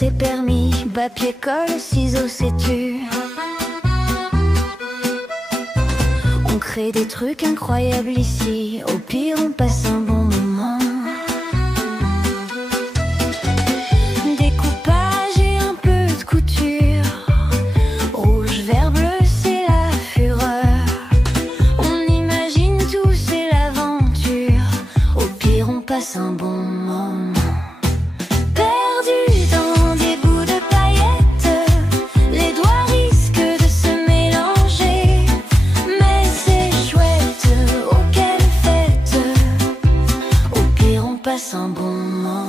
tes permis, papier, colle, ciseaux, sais-tu? On crée des trucs incroyables ici, au pire on passe un bon moment. Découpage et un peu de couture, rouge, vert, bleu, c'est la fureur. On imagine tout, c'est l'aventure, au pire on passe un bon moment. Perdu dans des bouts de paillettes, les doigts risquent de se mélanger, mais c'est chouette, oh quelle fête, au pire on passe un bon moment.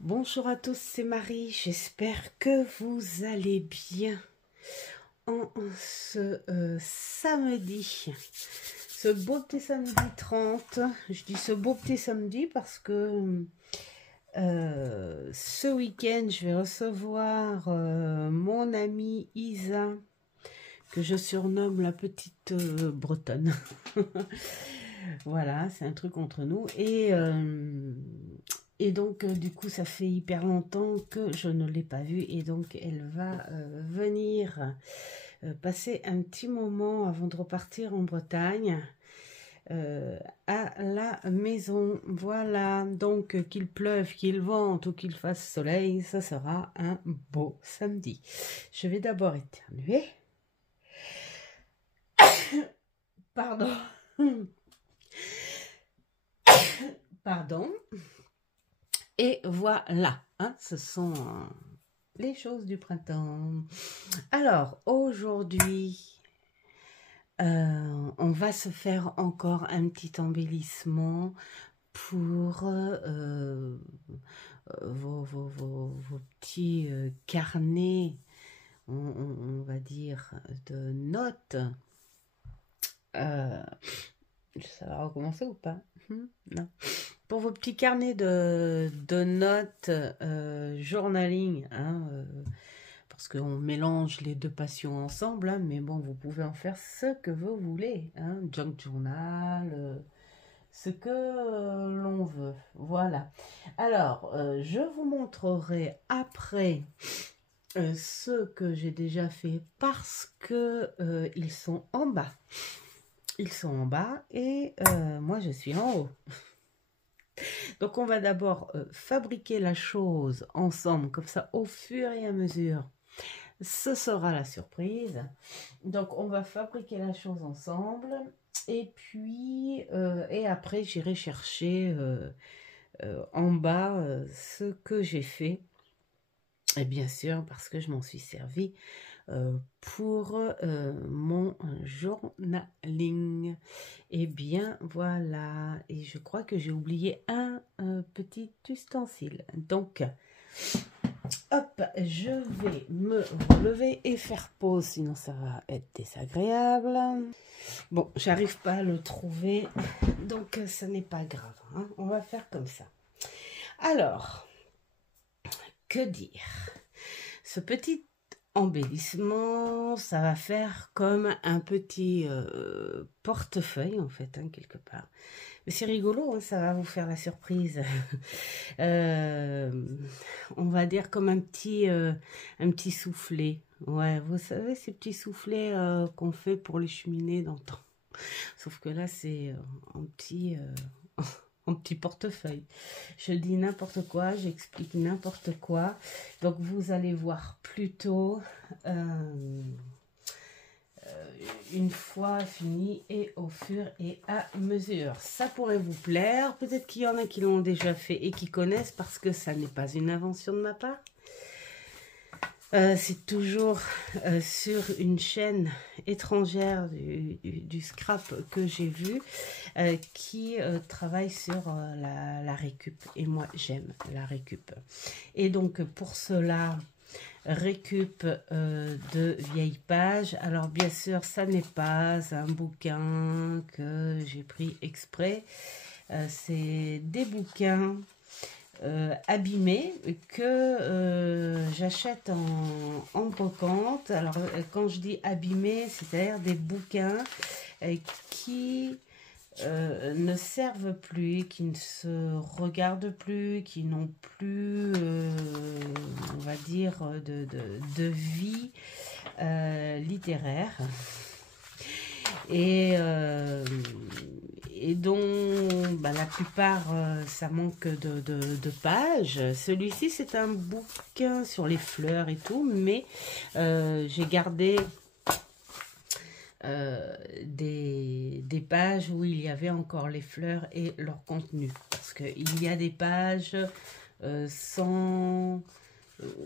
Bonjour à tous, c'est Marie, j'espère que vous allez bien en ce samedi, ce beau petit samedi 30. Je dis ce beau petit samedi parce que ce week-end je vais recevoir mon amie Isa, que je surnomme la petite bretonne. Voilà, c'est un truc entre nous. Et donc, du coup, ça fait hyper longtemps que je ne l'ai pas vue. Et donc, elle va venir passer un petit moment avant de repartir en Bretagne à la maison. Voilà, donc qu'il pleuve, qu'il vente ou qu'il fasse soleil, ça sera un beau samedi. Je vais d'abord éternuer. Pardon. Pardon. Et voilà, hein, ce sont les choses du printemps. Alors, aujourd'hui, on va se faire encore un petit embellissement pour vos petits carnets, on va dire, de notes. Ça va recommencer ou pas? Non. Pour vos petits carnets de notes, journaling, hein, parce qu'on mélange les deux passions ensemble, hein, mais bon, vous pouvez en faire ce que vous voulez, hein, junk journal, ce que l'on veut. Voilà. Alors, je vous montrerai après ceux que j'ai déjà fait parce que ils sont en bas. Ils sont en bas et moi je suis en haut. Donc on va d'abord fabriquer la chose ensemble, comme ça au fur et à mesure. Ce sera la surprise. Donc on va fabriquer la chose ensemble et puis et après j'irai chercher en bas ce que j'ai fait. Et bien sûr parce que je m'en suis servi pour mon journaling. Et bien voilà, et je crois que j'ai oublié un petit ustensile, donc hop, je vais me relever et faire pause, sinon ça va être désagréable. Bon, j'arrive pas à le trouver, donc ça n'est pas grave, hein. On va faire comme ça. Alors, que dire? Ce petit embellissement, ça va faire comme un petit portefeuille en fait, hein, quelque part. Mais c'est rigolo, hein, ça va vous faire la surprise. On va dire comme un petit soufflet. Ouais, vous savez ces petits soufflets qu'on fait pour les cheminées dans le temps. Sauf que là c'est un petit en petit portefeuille. Je dis n'importe quoi, j'explique n'importe quoi. Donc vous allez voir plutôt une fois fini et au fur et à mesure. Ça pourrait vous plaire. Peut-être qu'il y en a qui l'ont déjà fait et qui connaissent parce que ça n'est pas une invention de ma part. C'est toujours sur une chaîne étrangère du scrap que j'ai vu qui travaille sur la récup. Et moi, j'aime la récup. Et donc, pour cela, récup de vieilles pages. Alors, bien sûr, ça n'est pas un bouquin que j'ai pris exprès. C'est des bouquins abîmés que j'achète en brocante. Alors quand je dis abîmés, c'est-à-dire des bouquins qui ne servent plus, qui ne se regardent plus, qui n'ont plus, on va dire, de vie littéraire. Et dont bah, la plupart, ça manque de pages. Celui-ci, c'est un bouquin sur les fleurs et tout, mais j'ai gardé des pages où il y avait encore les fleurs et leur contenu. Parce qu'il y a des pages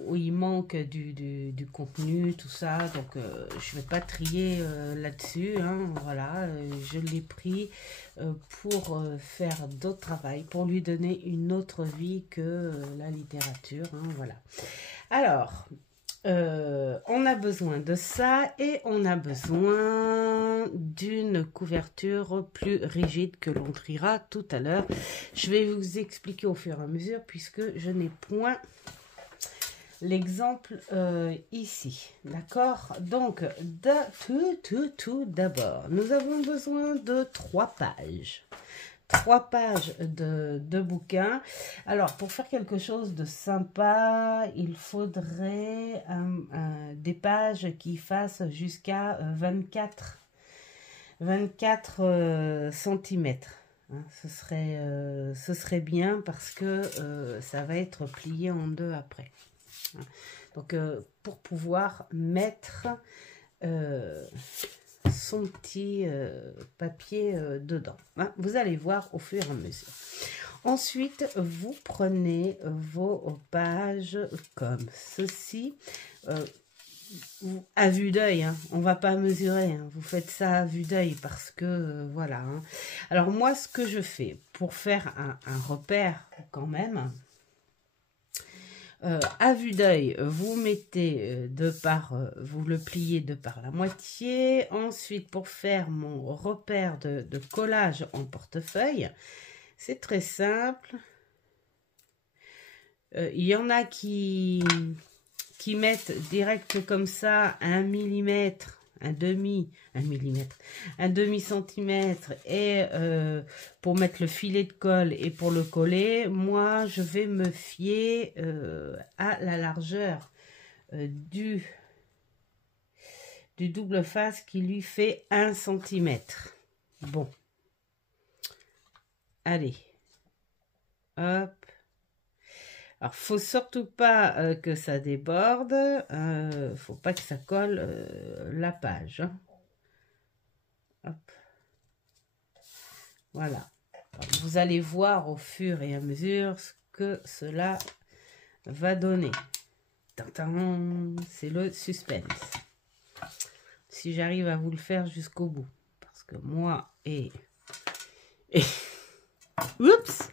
où il manque du contenu, tout ça. Donc, je ne vais pas trier là-dessus. Hein, voilà, je l'ai pris pour faire d'autres travail, pour lui donner une autre vie que la littérature. Hein, voilà. Alors, on a besoin de ça et on a besoin d'une couverture plus rigide que l'on triera tout à l'heure. Je vais vous expliquer au fur et à mesure puisque je n'ai point l'exemple ici. D'accord? Donc, tout d'abord, nous avons besoin de 3 pages. 3 pages de bouquin. Alors, pour faire quelque chose de sympa, il faudrait des pages qui fassent jusqu'à 24 cm. Hein, ce serait bien parce que ça va être plié en deux après. Donc, pour pouvoir mettre son petit papier dedans. Hein. Vous allez voir au fur et à mesure. Ensuite, vous prenez vos pages comme ceci. À vue d'œil, hein. On va pas mesurer. Hein. Vous faites ça à vue d'œil parce que voilà. Hein. Alors moi, ce que je fais pour faire un repère quand même. À vue d'œil, vous mettez vous le pliez de par la moitié. Ensuite, pour faire mon repère de collage en portefeuille, c'est très simple. Il y en a qui mettent direct comme ça 1 mm, un demi centimètre et pour mettre le filet de colle et pour le coller, moi je vais me fier à la largeur du double face qui lui fait 1 cm. Bon, allez, hop. Alors, faut surtout pas que ça déborde, faut pas que ça colle la page. Hein. Hop. Voilà. Alors, vous allez voir au fur et à mesure ce que cela va donner. C'est le suspense. Si j'arrive à vous le faire jusqu'au bout. Parce que moi oups!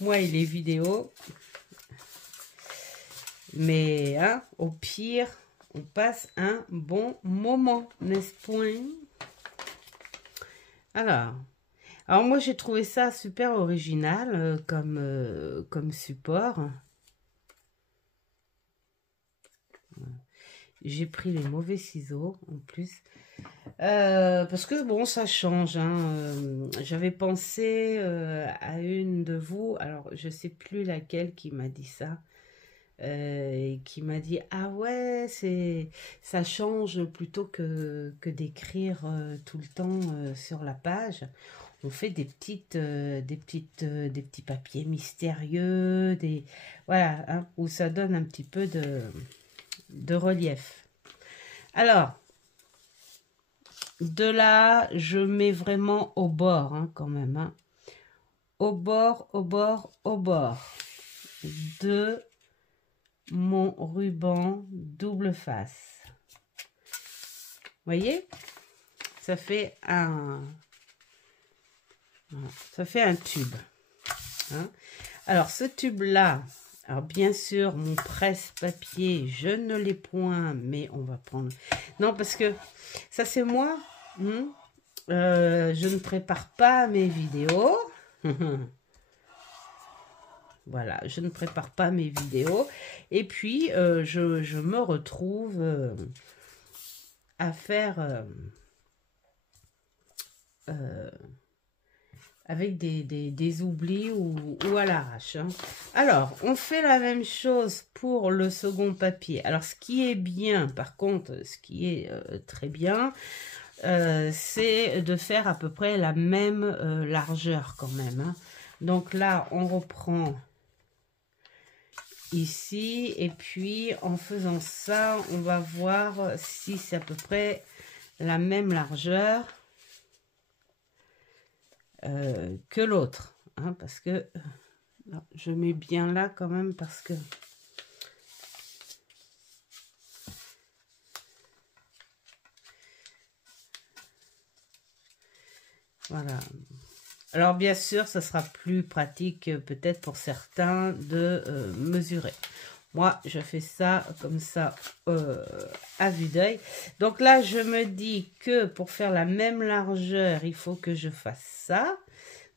Moi, il est vidéo. Mais hein, au pire, on passe un bon moment, n'est-ce point? Alors moi, j'ai trouvé ça super original comme support. J'ai pris les mauvais ciseaux en plus. Parce que bon, ça change. Hein. J'avais pensé à une de vous, alors je sais plus laquelle qui m'a dit ça, qui m'a dit ah ouais, ça change plutôt que d'écrire tout le temps sur la page. On fait des petits papiers mystérieux, voilà, hein, où ça donne un petit peu de relief. Alors. De là, je mets vraiment au bord, hein, quand même. Hein. Au bord de mon ruban double face. Vous voyez? Ça fait un tube. Hein. Alors, ce tube-là, alors bien sûr, mon presse-papier, je ne l'ai point, mais on va prendre... Non, parce que ça, c'est moi... je ne prépare pas mes vidéos. Voilà, je ne prépare pas mes vidéos. Et puis, je me retrouve à faire avec des oublis ou à l'arrache. Hein. Alors, on fait la même chose pour le second papier. Alors, ce qui est bien, par contre, ce qui est très bien, c'est de faire à peu près la même largeur quand même. Hein. Donc là, on reprend ici et puis en faisant ça, on va voir si c'est à peu près la même largeur que l'autre. Hein, parce que je mets bien là quand même parce que voilà. Alors bien sûr, ça sera plus pratique peut-être pour certains de mesurer. Moi, je fais ça comme ça à vue d'œil. Donc là, je me dis que pour faire la même largeur, il faut que je fasse ça.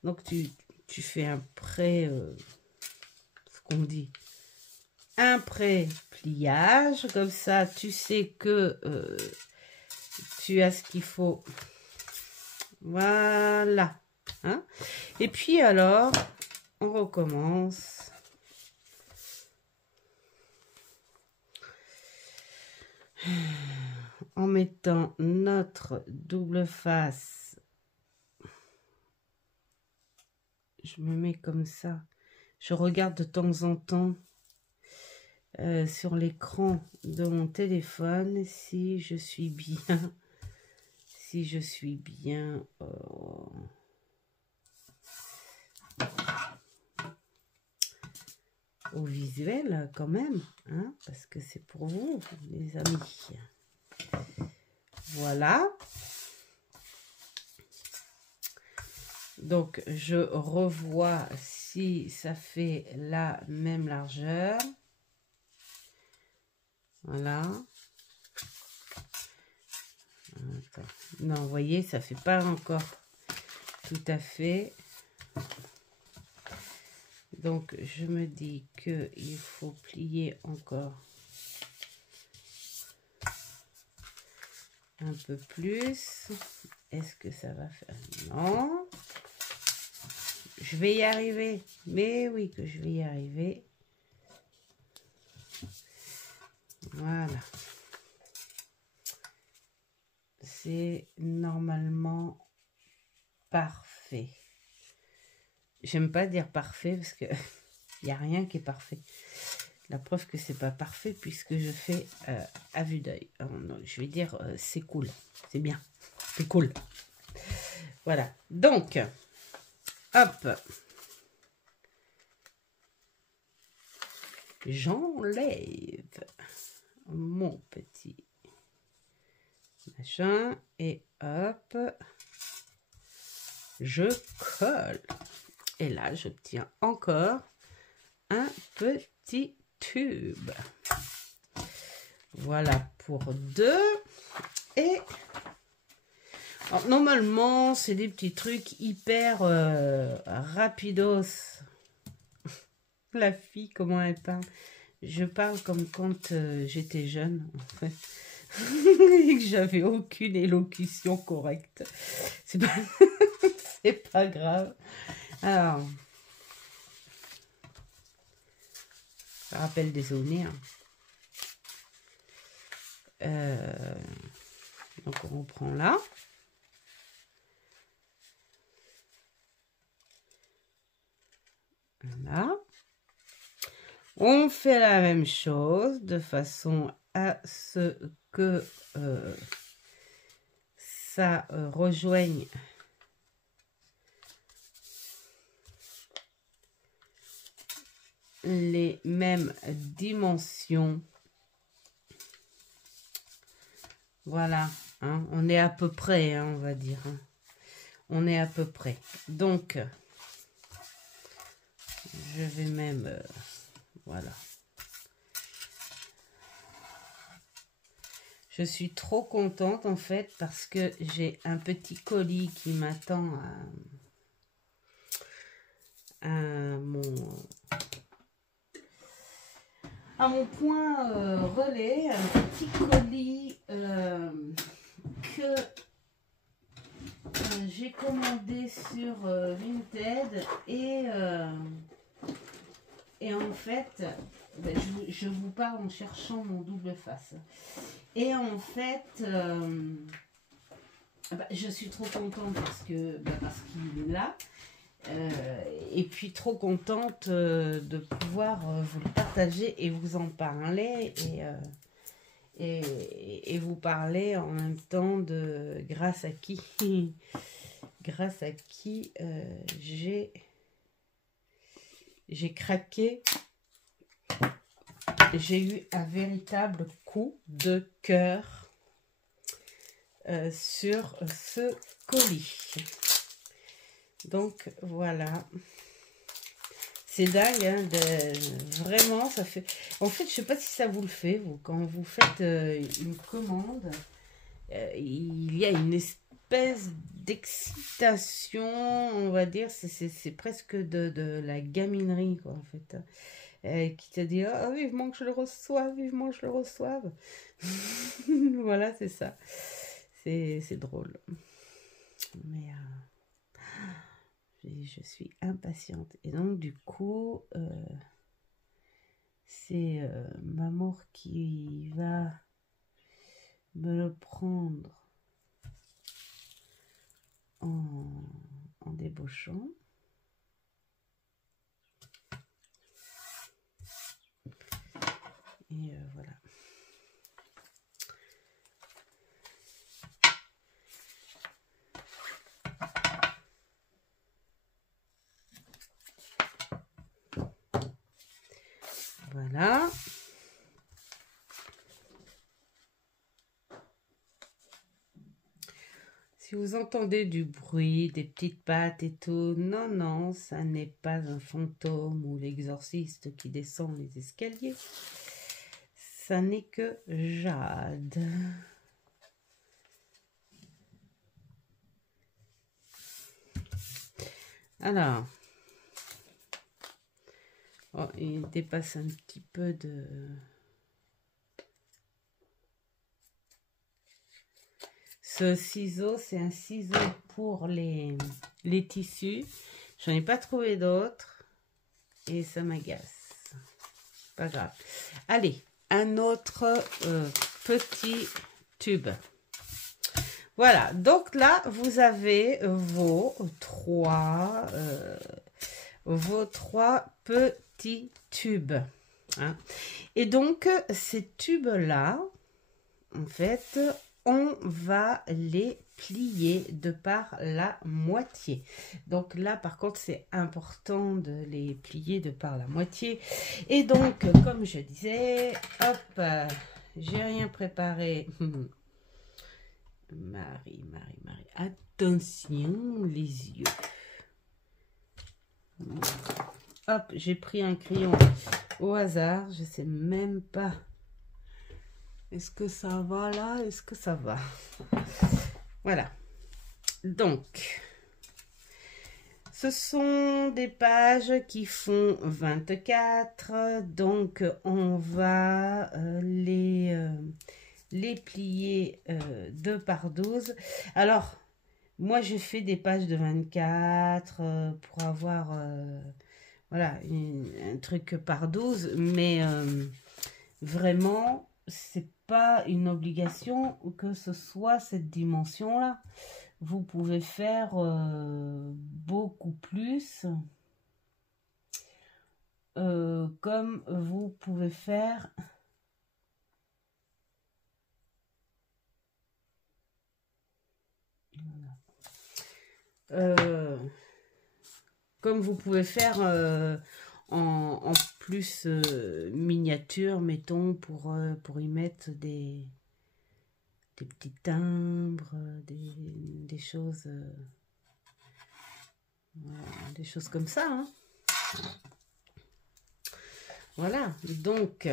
Donc tu fais un pré, ce qu'on dit, un pré-pliage. Comme ça, tu sais que tu as ce qu'il faut. Voilà. Hein? Et puis alors, on recommence. En mettant notre double face. Je me mets comme ça. Je regarde de temps en temps sur l'écran de mon téléphone si je suis bien. Si je suis bien. Au visuel quand même, hein, parce que c'est pour vous, les amis. Voilà. Donc, je revois si ça fait la même largeur. Voilà. Attends. Non, vous voyez, ça fait pas encore tout à fait. Donc, je me dis qu'il faut plier encore un peu plus. Est-ce que ça va faire? Non. Je vais y arriver. Mais oui que je vais y arriver. Voilà. C'est normalement parfait. J'aime pas dire parfait parce que il n'y a rien qui est parfait. La preuve que c'est pas parfait puisque je fais à vue d'œil. Je vais dire c'est cool, c'est bien, c'est cool. Voilà. Donc, hop, j'enlève mon petit machin et hop, je colle. Et là, j'obtiens encore un petit tube. Voilà pour 2. Et alors, normalement, c'est des petits trucs hyper rapidos. La fille, comment elle parle? Je parle comme quand j'étais jeune, en fait. Et que j'avais aucune élocution correcte. C'est pas, c'est pas grave. Alors, ça rappelle des souvenirs. Donc, on reprend là. Voilà. On fait la même chose de façon à ce que ça rejoigne les mêmes dimensions. Voilà, hein, on est à peu près, hein, on va dire. Hein. On est à peu près. Donc, je vais même... voilà. Je suis trop contente, en fait, parce que j'ai un petit colis qui m'attend à mon point relais, un petit colis que j'ai commandé sur Vinted et en fait, ben, je vous parle en cherchant mon double face. Et en fait, ben, je suis trop contente parce qu'il est là. Et puis trop contente de pouvoir vous le partager et vous en parler et vous parler en même temps de grâce à qui j'ai craqué, j'ai eu un véritable coup de cœur sur ce colis. Donc voilà, c'est dingue, hein, vraiment ça fait. En fait, je sais pas si ça vous le fait, vous, quand vous faites une commande, il y a une espèce d'excitation, on va dire, c'est presque de la gaminerie, quoi, en fait, qui te dit oh, vivement que je le reçoive, vivement que je le reçoive. Voilà, c'est ça, c'est drôle, mais je suis impatiente. Et donc, du coup, c'est maman qui va me le prendre en débauchant. Et voilà. Voilà. Si vous entendez du bruit, des petites pattes et tout, non, non, ça n'est pas un fantôme ou l'exorciste qui descend les escaliers. Ça n'est que Jade. Alors, oh, il dépasse un petit peu de... Ce ciseau, c'est un ciseau pour les tissus. J'en ai pas trouvé d'autres. Et ça m'agace. Pas grave. Allez, un autre petit tube. Voilà. Donc là, vous avez vos trois petits tubes. Hein. Et donc, ces tubes-là, en fait... on va les plier de par la moitié. Donc là, par contre, c'est important de les plier de par la moitié. Et donc, comme je disais, hop, j'ai rien préparé. Marie, attention les yeux. Hop, j'ai pris un crayon au hasard, je sais même pas. Est-ce que ça va là? Est-ce que ça va? Voilà. Donc, ce sont des pages qui font 24. Donc, on va les plier 2 par 12. Alors, moi, j'ai fait des pages de 24 pour avoir voilà, un truc par 12. Mais vraiment, c'est pas une obligation que ce soit cette dimension là. Vous pouvez faire beaucoup plus, comme vous pouvez faire comme vous pouvez faire en plus miniature, mettons, pour y mettre des petits timbres, des choses, voilà, des choses comme ça. Hein. Voilà, donc,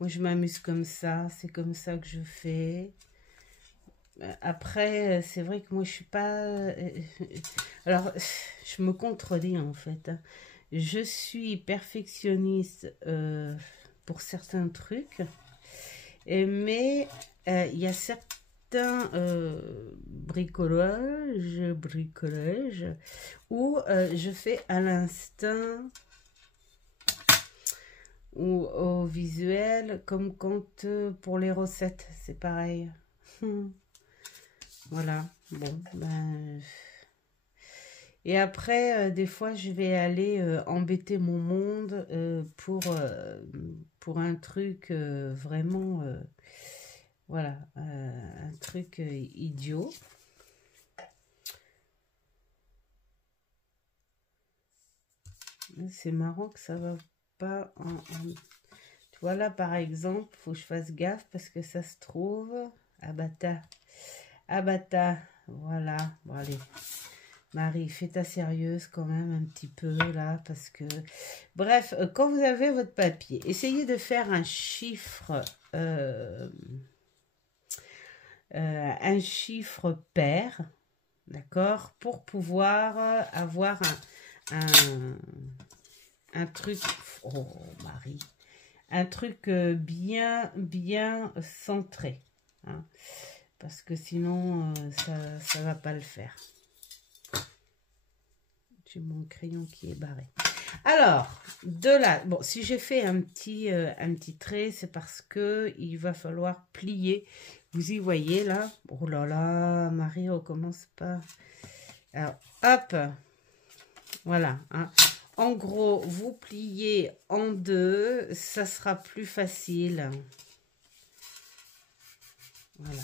moi je m'amuse comme ça, c'est comme ça que je fais. Après, c'est vrai que moi je suis pas... Alors, je me contredis en fait. je suis perfectionniste pour certains trucs, mais il y a certains bricolages où je fais à l'instinct ou au visuel, comme quand pour les recettes, c'est pareil. Voilà, bon, ben... Et après, des fois, je vais aller embêter mon monde pour un truc vraiment... voilà, un truc idiot. C'est marrant que ça va pas Tu vois là, par exemple, faut que je fasse gaffe parce que ça se trouve... Abata, voilà, bon allez... Marie, fais ta sérieuse quand même un petit peu là, parce que... Bref, quand vous avez votre papier, essayez de faire un chiffre pair, d'accord, pour pouvoir avoir un truc... Oh, Marie, un truc bien centré, hein, parce que sinon, ça va pas le faire. J'ai mon crayon qui est barré. Alors, de là, bon, si j'ai fait un petit trait, c'est parce que il va falloir plier. Vous y voyez là? Oh là là, Marie, on commence pas. Alors, hop, voilà. Hein. En gros, vous pliez en deux, ça sera plus facile. Voilà,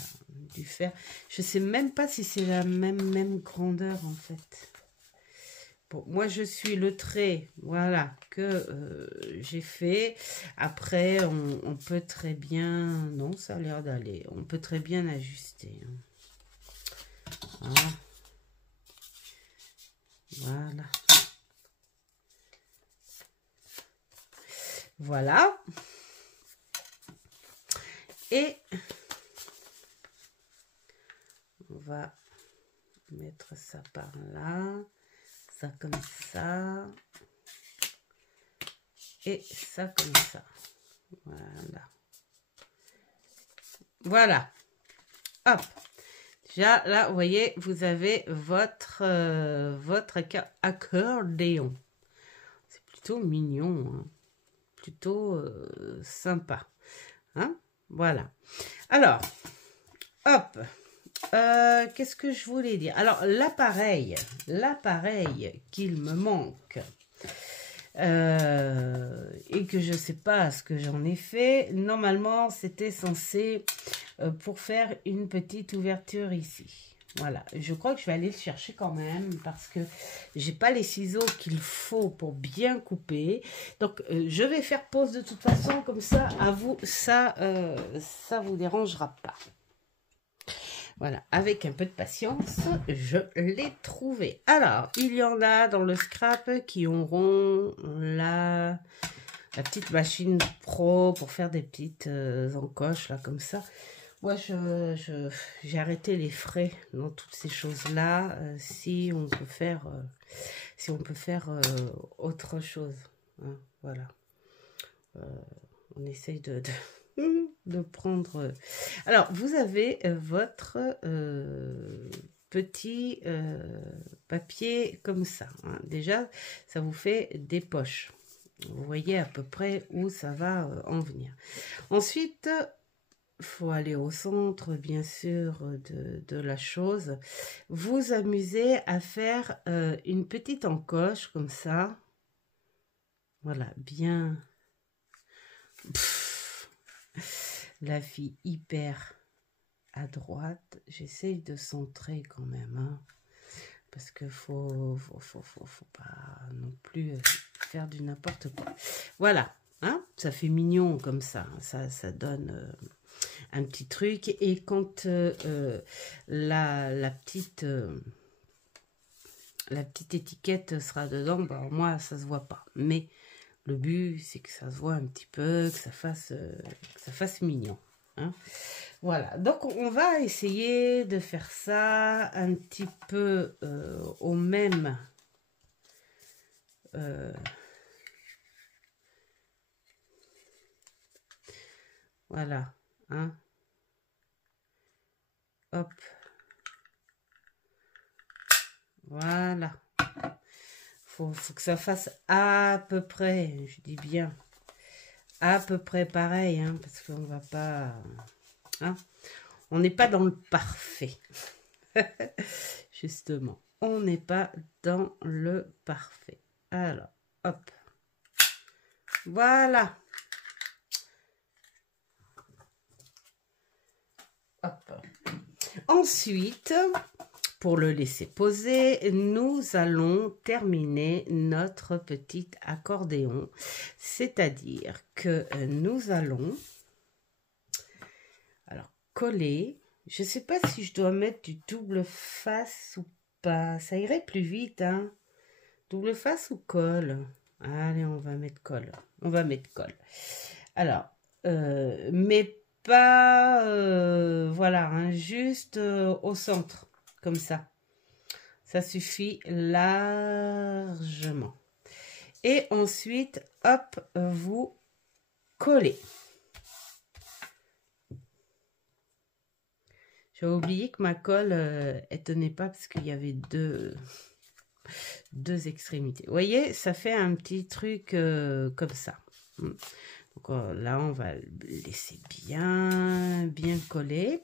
du fer. Je sais même pas si c'est la même grandeur en fait. Bon, moi, je suis le trait, voilà, que j'ai fait. Après, on peut très bien... Non, ça a l'air d'aller. On peut très bien ajuster. Voilà. Voilà. Voilà. Et on va mettre ça par là. Ça comme ça. Et ça comme ça. Voilà. Voilà. Hop. Déjà, là, vous voyez, vous avez votre accordéon. C'est plutôt mignon. Hein. Plutôt sympa. Hein? Voilà. Alors, hop. Qu'est-ce que je voulais dire? Alors, l'appareil qu'il me manque et que je ne sais pas ce que j'en ai fait, normalement, c'était censé pour faire une petite ouverture ici. Voilà, je crois que je vais aller le chercher quand même parce que j'ai pas les ciseaux qu'il faut pour bien couper. Donc, je vais faire pause de toute façon, comme ça, à vous, ça vous dérangera pas. Voilà, avec un peu de patience, je l'ai trouvé. Alors, il y en a dans le scrap qui auront la petite machine pro pour faire des petites encoches, là, comme ça. Moi, j'ai arrêté les frais dans toutes ces choses-là, si on peut faire autre chose. Hein, voilà. On essaye de prendre... Alors, vous avez votre petit papier comme ça. Hein. Déjà, ça vous fait des poches. Vous voyez à peu près où ça va en venir. Ensuite, il faut aller au centre, bien sûr, de la chose. Vous amusez à faire une petite encoche comme ça. Voilà, bien... La fille hyper à droite. J'essaye de centrer quand même, hein, parce que faut pas non plus faire du n'importe quoi. Voilà, hein, ça fait mignon comme ça. Ça donne un petit truc. Et quand la petite étiquette sera dedans, bon, moi ça se voit pas. Mais le but, c'est que ça se voit un petit peu, que ça fasse mignon. Hein. Voilà, donc on va essayer de faire ça un petit peu au même voilà, hein. Hop. Voilà. Faut que ça fasse à peu près, je dis bien, à peu près pareil, hein, parce qu'on va pas... Hein, on n'est pas dans le parfait. Justement, on n'est pas dans le parfait. Alors, hop. Voilà. Hop. Ensuite, pour le laisser poser, nous allons terminer notre petit accordéon. C'est-à-dire que nous allons alors coller. Je ne sais pas si je dois mettre du double face ou pas. Ça irait plus vite, hein. Double face ou colle? Allez, on va mettre colle. On va mettre colle. Alors, mais pas... voilà, hein, juste au centre, comme ça. Ça suffit largement. Et ensuite, hop, vous collez. J'ai oublié que ma colle, elle tenait pas parce qu'il y avait deux extrémités. Vous voyez, ça fait un petit truc comme ça. Donc là, on va le laisser bien coller.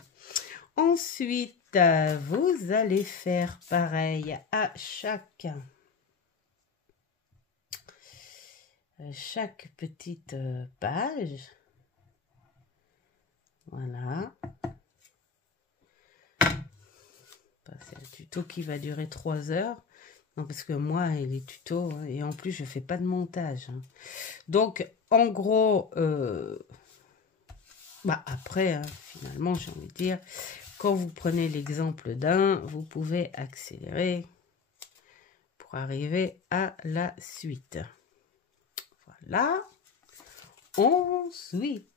Ensuite, vous allez faire pareil à chaque petite page. Voilà. C'est un tuto qui va durer 3 heures. Non, parce que moi, les tutos, hein, et en plus, je fais pas de montage. Hein. Donc, en gros, bah après, hein, finalement, j'ai envie de dire, quand vous prenez l'exemple d'un, vous pouvez accélérer pour arriver à la suite. Voilà. Ensuite...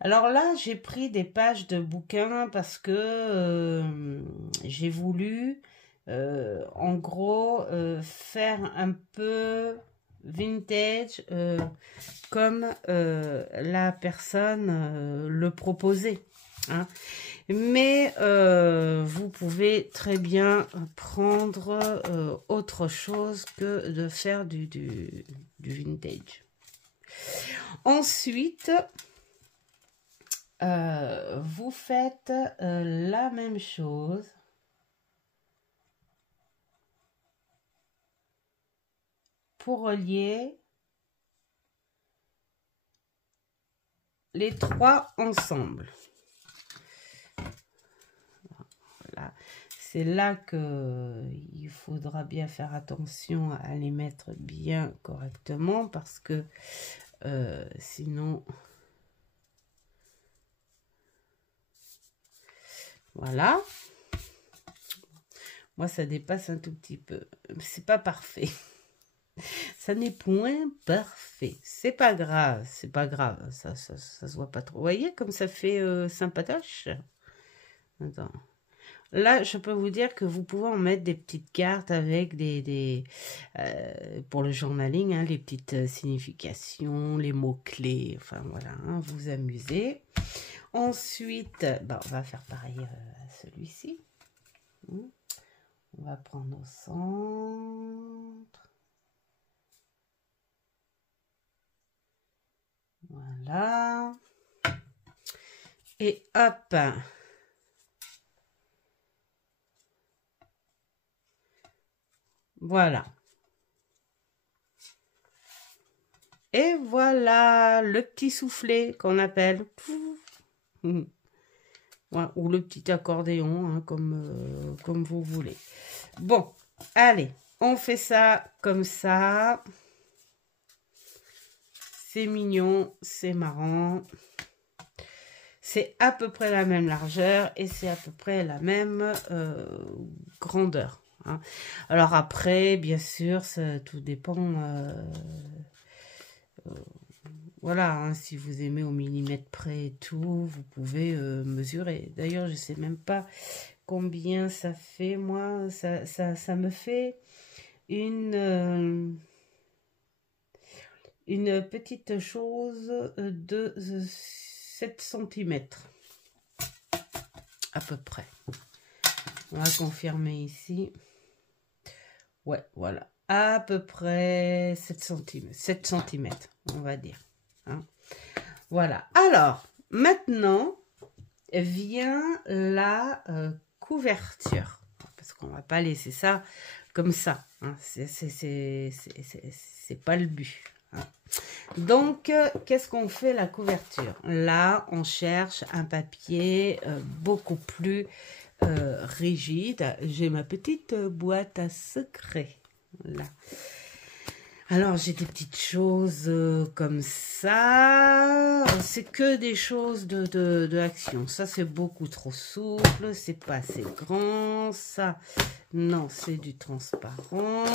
Alors là, j'ai pris des pages de bouquins parce que j'ai voulu, en gros, faire un peu vintage comme la personne le proposait. Hein. Mais vous pouvez très bien prendre autre chose que de faire du vintage. Ensuite... vous faites la même chose pour relier les trois ensemble. Voilà. C'est là que il faudra bien faire attention à les mettre bien correctement parce que sinon... Voilà. Moi, ça dépasse un tout petit peu. C'est pas parfait. Ça n'est point parfait. C'est pas grave. C'est pas grave. Ça se voit pas trop. Vous voyez comme ça fait sympatoche. Attends. Là, je peux vous dire que vous pouvez en mettre des petites cartes avec pour le journaling, hein, les petites significations, les mots-clés. Enfin, voilà. Hein, vous amusez. Ensuite, bah, on va faire pareil à celui-ci. On va prendre au centre. Voilà. Et hop. Voilà. Et voilà le petit soufflet qu'on appelle. Ouais, ou le petit accordéon, hein, comme vous voulez. Bon, allez, on fait ça comme ça. C'est mignon, c'est marrant. C'est à peu près la même largeur et c'est à peu près la même grandeur. Hein. Alors après, bien sûr, ça, tout dépend... voilà, hein, si vous aimez au millimètre près et tout, vous pouvez mesurer. D'ailleurs, je ne sais même pas combien ça fait. Moi, ça me fait une petite chose de 7 cm. À peu près. On va confirmer ici. Ouais, voilà. À peu près 7 cm. 7 cm, on va dire. Hein. Voilà. Alors, maintenant, vient la couverture. Parce qu'on va pas laisser ça comme ça. Hein. C'est pas le but. Hein. Donc, qu'est-ce qu'on fait la couverture? Là, on cherche un papier beaucoup plus rigide. J'ai ma petite boîte à secret. Là. Alors, j'ai des petites choses comme ça. C'est que des choses de action. Ça, c'est beaucoup trop souple. C'est pas assez grand. Ça, non, c'est du transparent.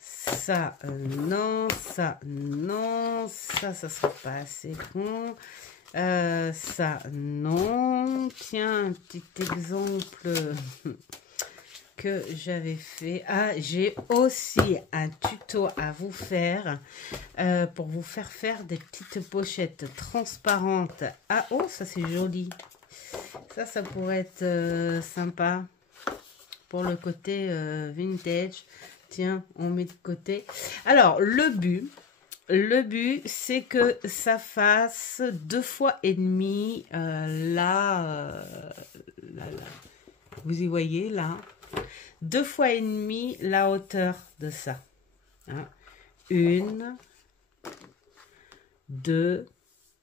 Ça, non. Ça, non. Ça sera pas assez grand. Ça, non. Tiens, un petit exemple que j'avais fait. Ah, j'ai aussi un tuto à vous faire pour vous faire des petites pochettes transparentes. Ah, oh, ça c'est joli. Ça pourrait être sympa pour le côté vintage. Tiens, on met de côté. Alors, le but, c'est que ça fasse 2,5 fois là. Vous y voyez, là 2,5 fois la hauteur de ça. Hein. 1, 2,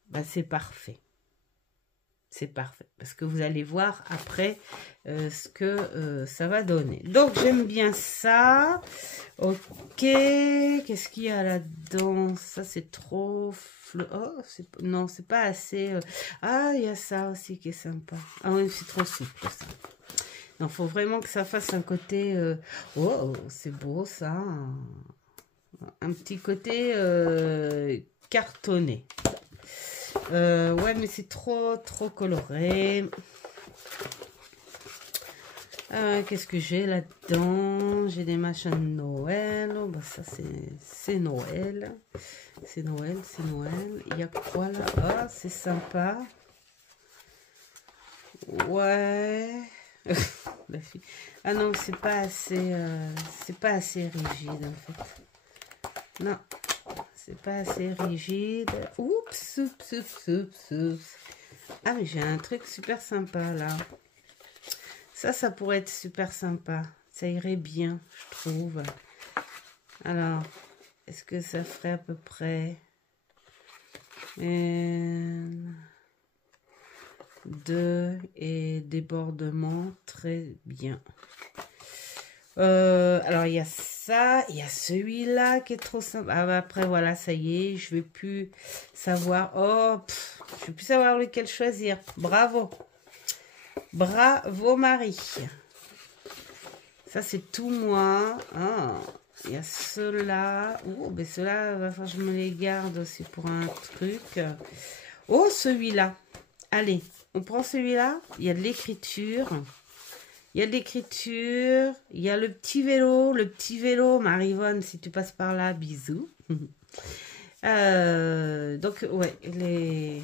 bah c'est parfait. C'est parfait. Parce que vous allez voir après ce que ça va donner. Donc, j'aime bien ça. Ok. Qu'est-ce qu'il y a là-dedans? Ça, c'est trop... Oh, non, c'est pas assez... Ah, il y a ça aussi qui est sympa. Ah oui, c'est trop souple, ça. Il faut vraiment que ça fasse un côté... Oh, c'est beau, ça. Un petit côté cartonné. Ouais, mais c'est trop coloré. Qu'est-ce que j'ai là-dedans? J'ai des machins de Noël. Oh, bah, ça, c'est Noël. C'est Noël. Il y a quoi là? Ah, c'est sympa. Ouais. Ah non, c'est pas assez rigide en fait. Non, c'est pas assez rigide. Oups. Ah mais j'ai un truc super sympa là. Ça pourrait être super sympa. Ça irait bien, je trouve. Alors, est-ce que ça ferait à peu près 2 et débordement, très bien. Alors il y a ça, il y a celui-là qui est trop sympa. Ah, bah, après voilà, ça y est, je vais plus savoir. Oh, je vais plus savoir lequel choisir. Bravo, Marie. Ça c'est tout moi. Ah, il y a ceux-là. Oh, ben ceux-là, va falloir que je me les garde aussi pour un truc. Oh, celui-là. Allez. On prend celui-là, il y a de l'écriture. Il y a le petit vélo. Marie-Vonne, si tu passes par là, bisous. Donc, ouais,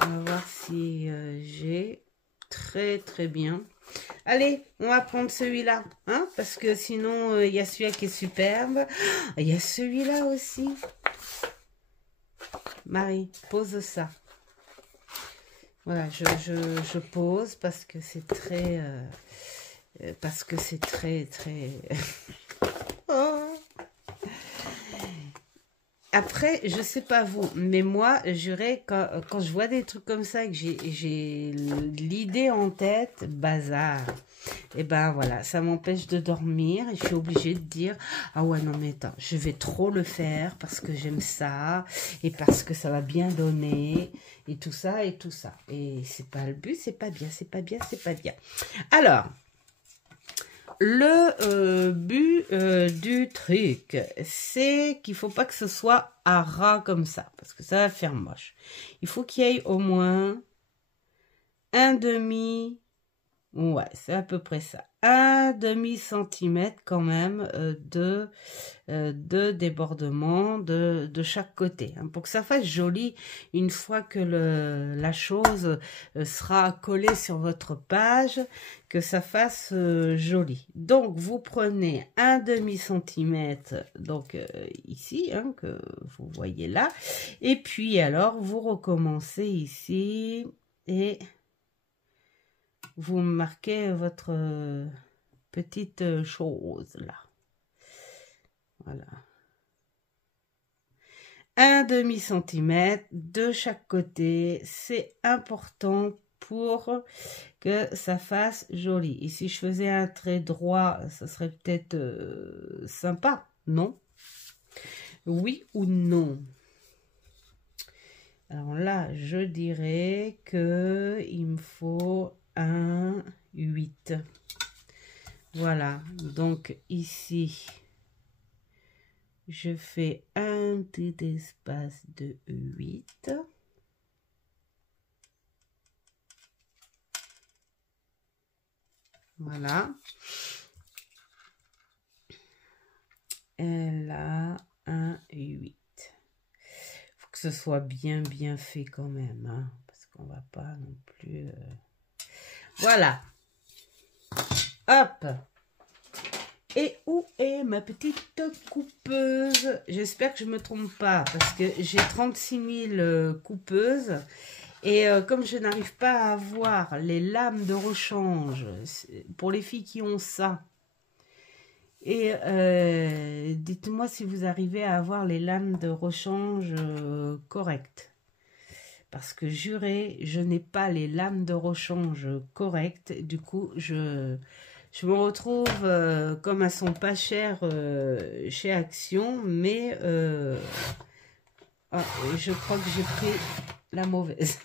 on va voir si j'ai très bien. Allez, on va prendre celui-là, hein, parce que sinon, il y a celui-là qui est superbe. Il y a celui-là aussi. Marie, pose ça. Voilà, je pose parce que c'est très... Oh. Après, je sais pas vous, mais moi, quand je vois des trucs comme ça et que j'ai l'idée en tête, bazar. Et ben voilà, ça m'empêche de dormir et je suis obligée de dire ah ouais non mais attends, je vais trop le faire parce que j'aime ça et parce que ça va bien donner et tout ça et c'est pas le but, c'est pas bien. Alors Alors, le but du truc, c'est qu'il faut pas que ce soit à ras comme ça, parce que ça va faire moche. Il faut qu'il y ait au moins un demi, ouais, c'est à peu près ça, un demi-centimètre quand même de débordement de chaque côté, hein, pour que ça fasse joli une fois que la chose sera collée sur votre page, que ça fasse joli. Donc vous prenez un demi-centimètre, donc ici, hein, que vous voyez là, et puis alors vous recommencez ici et vous marquez votre petite chose là. Voilà. Un demi-centimètre de chaque côté, c'est important pour que ça fasse joli. Et si je faisais un trait droit, ça serait peut-être sympa, non? Oui ou non? Alors là, je dirais que il me faut un 8. Voilà, donc ici, je fais un petit espace de 8. Voilà. Et là, un 8. Faut que ce soit bien fait quand même, hein, parce qu'on va pas non plus... Voilà. Hop. Et où est ma petite coupeuse? J'espère que je ne me trompe pas, parce que j'ai 36 000 coupeuses. Et comme je n'arrive pas à avoir les lames de rechange, pour les filles qui ont ça, et dites-moi si vous arrivez à avoir les lames de rechange correctes. Parce que juré, je n'ai pas les lames de rechange correctes. Du coup, je me retrouve, comme elles sont pas chères chez Action, mais je crois que j'ai pris la mauvaise.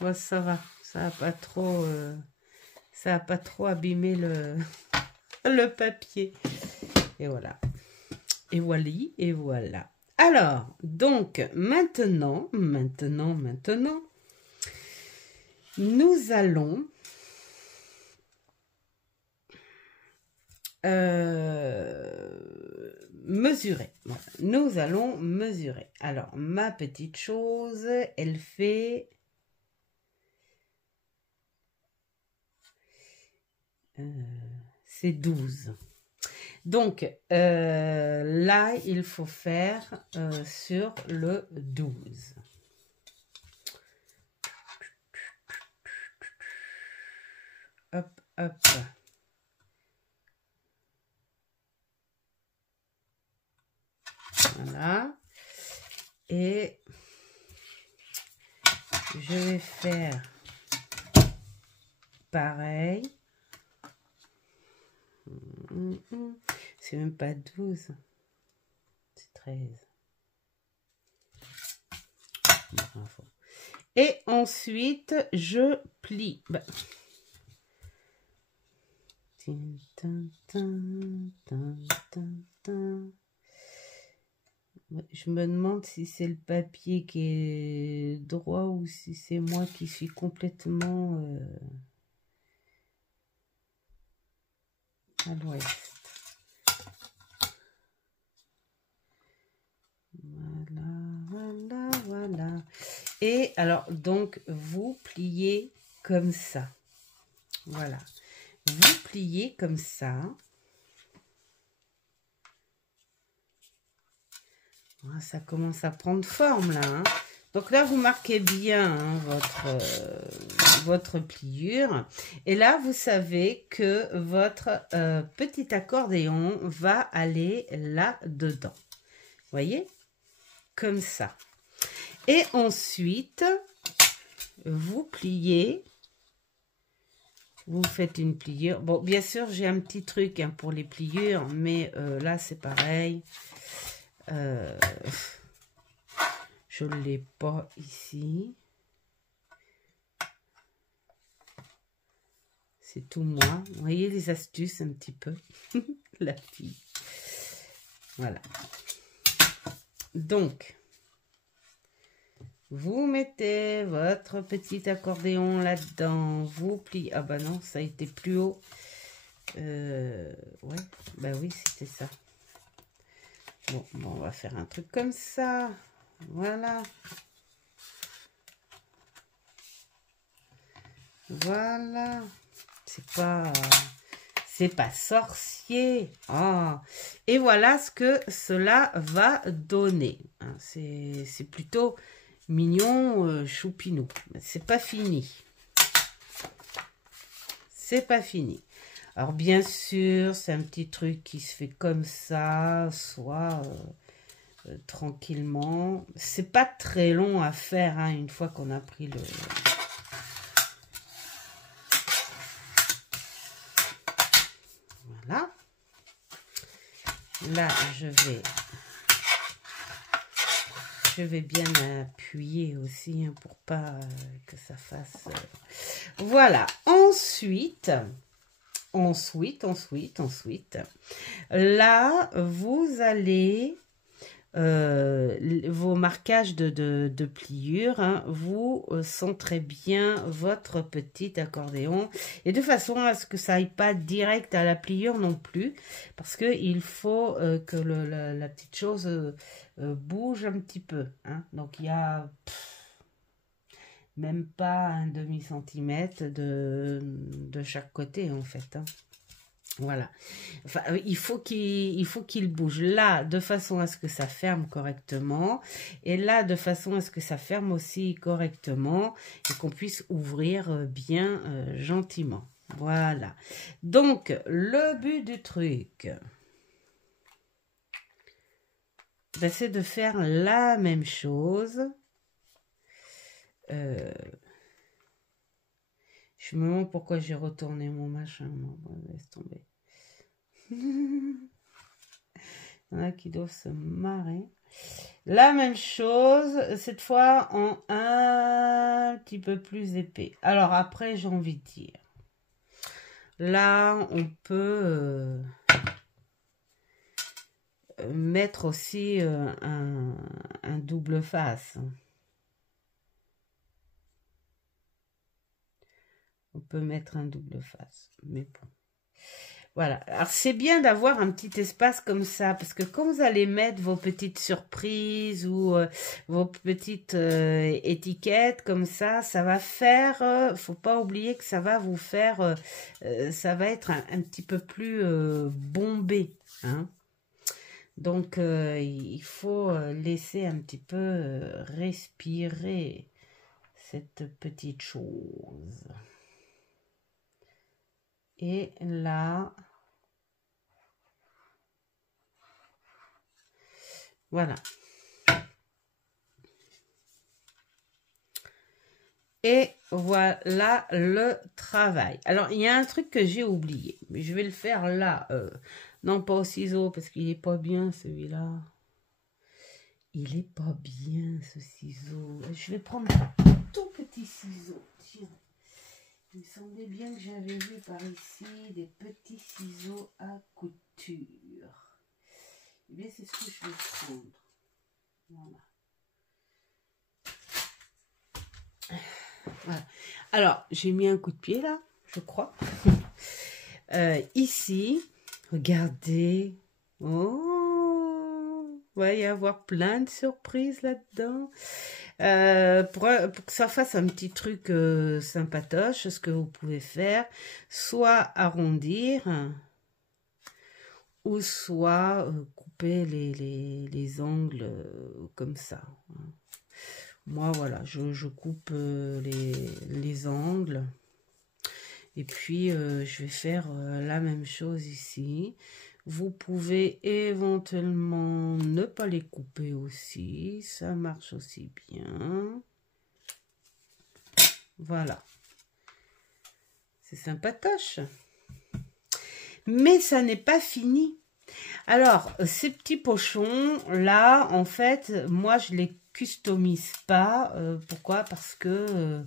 Bon, ça va, ça n'a pas trop, abîmé le papier. Et voilà. Et voilà, et voilà. Alors, donc, maintenant, nous allons mesurer. Voilà. Nous allons mesurer. Alors, ma petite chose, elle fait... c'est 12. Donc, là, il faut faire sur le 12. Hop, hop. Voilà. Et je vais faire pareil. C'est même pas 12. C'est 13. Et ensuite, je plie. Bah. Je me demande si c'est le papier qui est droit ou si c'est moi qui suis complètement à l'ouest. Voilà. Et alors, donc, vous pliez comme ça. Voilà. Vous pliez comme ça. Ça commence à prendre forme, là. Hein. Donc là, vous marquez bien hein, votre pliure. Et là, vous savez que votre petit accordéon va aller là-dedans. Voyez? Comme ça. Et ensuite, vous pliez. Vous faites une pliure. Bon, bien sûr, j'ai un petit truc hein, pour les pliures, mais là, c'est pareil. Je ne l'ai pas ici. C'est tout moi. Vous voyez les astuces un petit peu. La fille. Voilà. Donc, vous mettez votre petit accordéon là-dedans. Vous pliez. Ah bah non, ça a été plus haut. Ouais, bah oui, c'était ça. Bon, on va faire un truc comme ça. Voilà. Voilà. C'est pas sorcier. Ah. Et voilà ce que cela va donner. Hein, c'est plutôt mignon, choupinou. C'est pas fini. C'est pas fini. Alors bien sûr, c'est un petit truc qui se fait comme ça, soit tranquillement. C'est pas très long à faire, hein, une fois qu'on a pris le... Voilà. Là, je vais bien appuyer aussi, hein, pour pas que ça fasse... Voilà. Ensuite, là, vous allez... vos marquages de pliure, hein, vous centrez bien votre petit accordéon et de façon à ce que ça aille pas direct à la pliure non plus, parce que il faut que la petite chose bouge un petit peu, hein. Donc il y a même pas un demi-centimètre de chaque côté en fait, hein. Voilà. Enfin, il faut qu'il bouge là de façon à ce que ça ferme correctement et là de façon à ce que ça ferme aussi correctement et qu'on puisse ouvrir bien gentiment. Voilà. Donc, le but du truc, ben, c'est de faire la même chose. Je me demande pourquoi j'ai retourné mon machin. Non, laisse tomber. Il y en a qui doivent se marrer. La même chose, cette fois en un petit peu plus épais. Alors après, j'ai envie de dire. Là, on peut mettre aussi un double face. On peut mettre un double face, mais bon. Voilà. Alors, c'est bien d'avoir un petit espace comme ça, parce que quand vous allez mettre vos petites surprises ou vos petites étiquettes comme ça va faire, faut pas oublier que ça va vous faire, ça va être un petit peu plus bombé, hein. Donc, il faut laisser un petit peu respirer cette petite chose. Et là, voilà. Et voilà le travail. Alors, il y a un truc que j'ai oublié, mais je vais le faire là. Non, pas au ciseau, parce qu'il n'est pas bien, celui-là. Il n'est pas bien, ce ciseau. Je vais prendre un tout petit ciseau. Tiens. Il me semblait bien que j'avais vu par ici des petits ciseaux à couture. Eh bien, c'est ce que je vais prendre. Voilà. Voilà. Alors, j'ai mis un coup de pied là, je crois. Ici, regardez. Oh, il va y avoir plein de surprises là-dedans. Pour que ça fasse un petit truc sympatoche, ce que vous pouvez faire, soit arrondir, ou soit couper les angles comme ça. Moi, voilà, je coupe les angles. Et puis, je vais faire la même chose ici. Vous pouvez éventuellement ne pas les couper aussi. Ça marche aussi bien. Voilà. C'est sympatoche. Mais ça n'est pas fini. Alors, ces petits pochons, là, en fait, moi, je les customise pas. Pourquoi? Parce que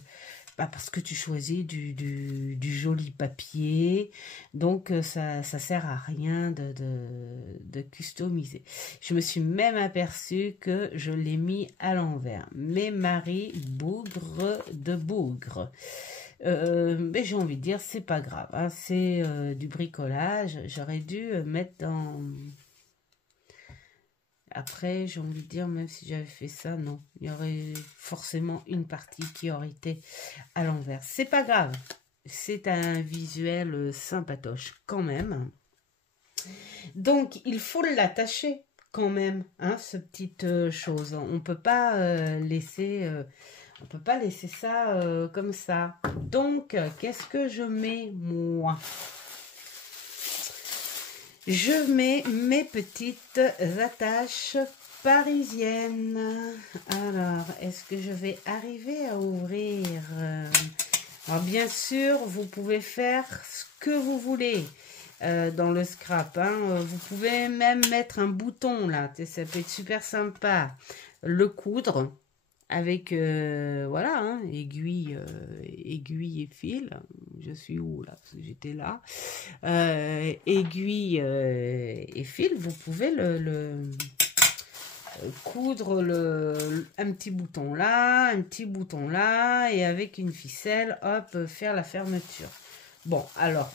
parce que tu choisis du joli papier, donc ça sert à rien de customiser. Je me suis même aperçue que je l'ai mis à l'envers. Mais Marie, bougre de bougre. Mais j'ai envie de dire, c'est pas grave, hein, c'est du bricolage. J'aurais dû mettre dans... Après, j'ai envie de dire, même si j'avais fait ça, non. Il y aurait forcément une partie qui aurait été à l'envers. C'est pas grave. C'est un visuel sympatoche quand même. Donc, il faut l'attacher quand même, hein, ce petite chose. On peut pas laisser... on peut pas laisser ça comme ça. Donc, qu'est-ce que je mets, moi ? Je mets mes petites attaches parisiennes. Alors, est-ce que je vais arriver à ouvrir? Alors, bien sûr, vous pouvez faire ce que vous voulez dans le scrap. Hein. Vous pouvez même mettre un bouton, là. Ça peut être super sympa. Le coudre. Avec, voilà, hein, aiguille et fil. Je suis où, là? Parce que j'étais là. Aiguille et fil, vous pouvez coudre un petit bouton là, un petit bouton là, et avec une ficelle, hop, faire la fermeture. Bon, alors,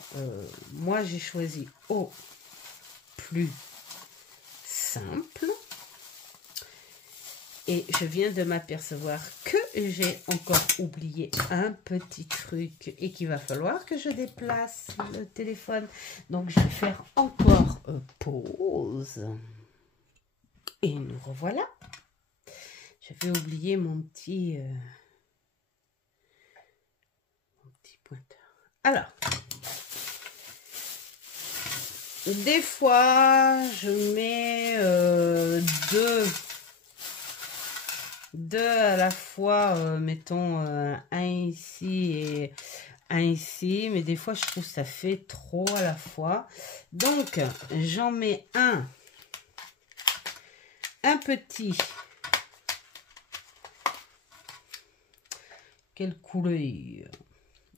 moi, j'ai choisi au plus simple. Et je viens de m'apercevoir que j'ai encore oublié un petit truc et qu'il va falloir que je déplace le téléphone. Donc, je vais faire encore pause. Et nous revoilà. J'avais oublié mon petit pointeur. Alors, des fois, je mets deux à la fois, mettons un ici et un ici, mais des fois je trouve que ça fait trop à la fois. Donc j'en mets un petit. Quelle couleur?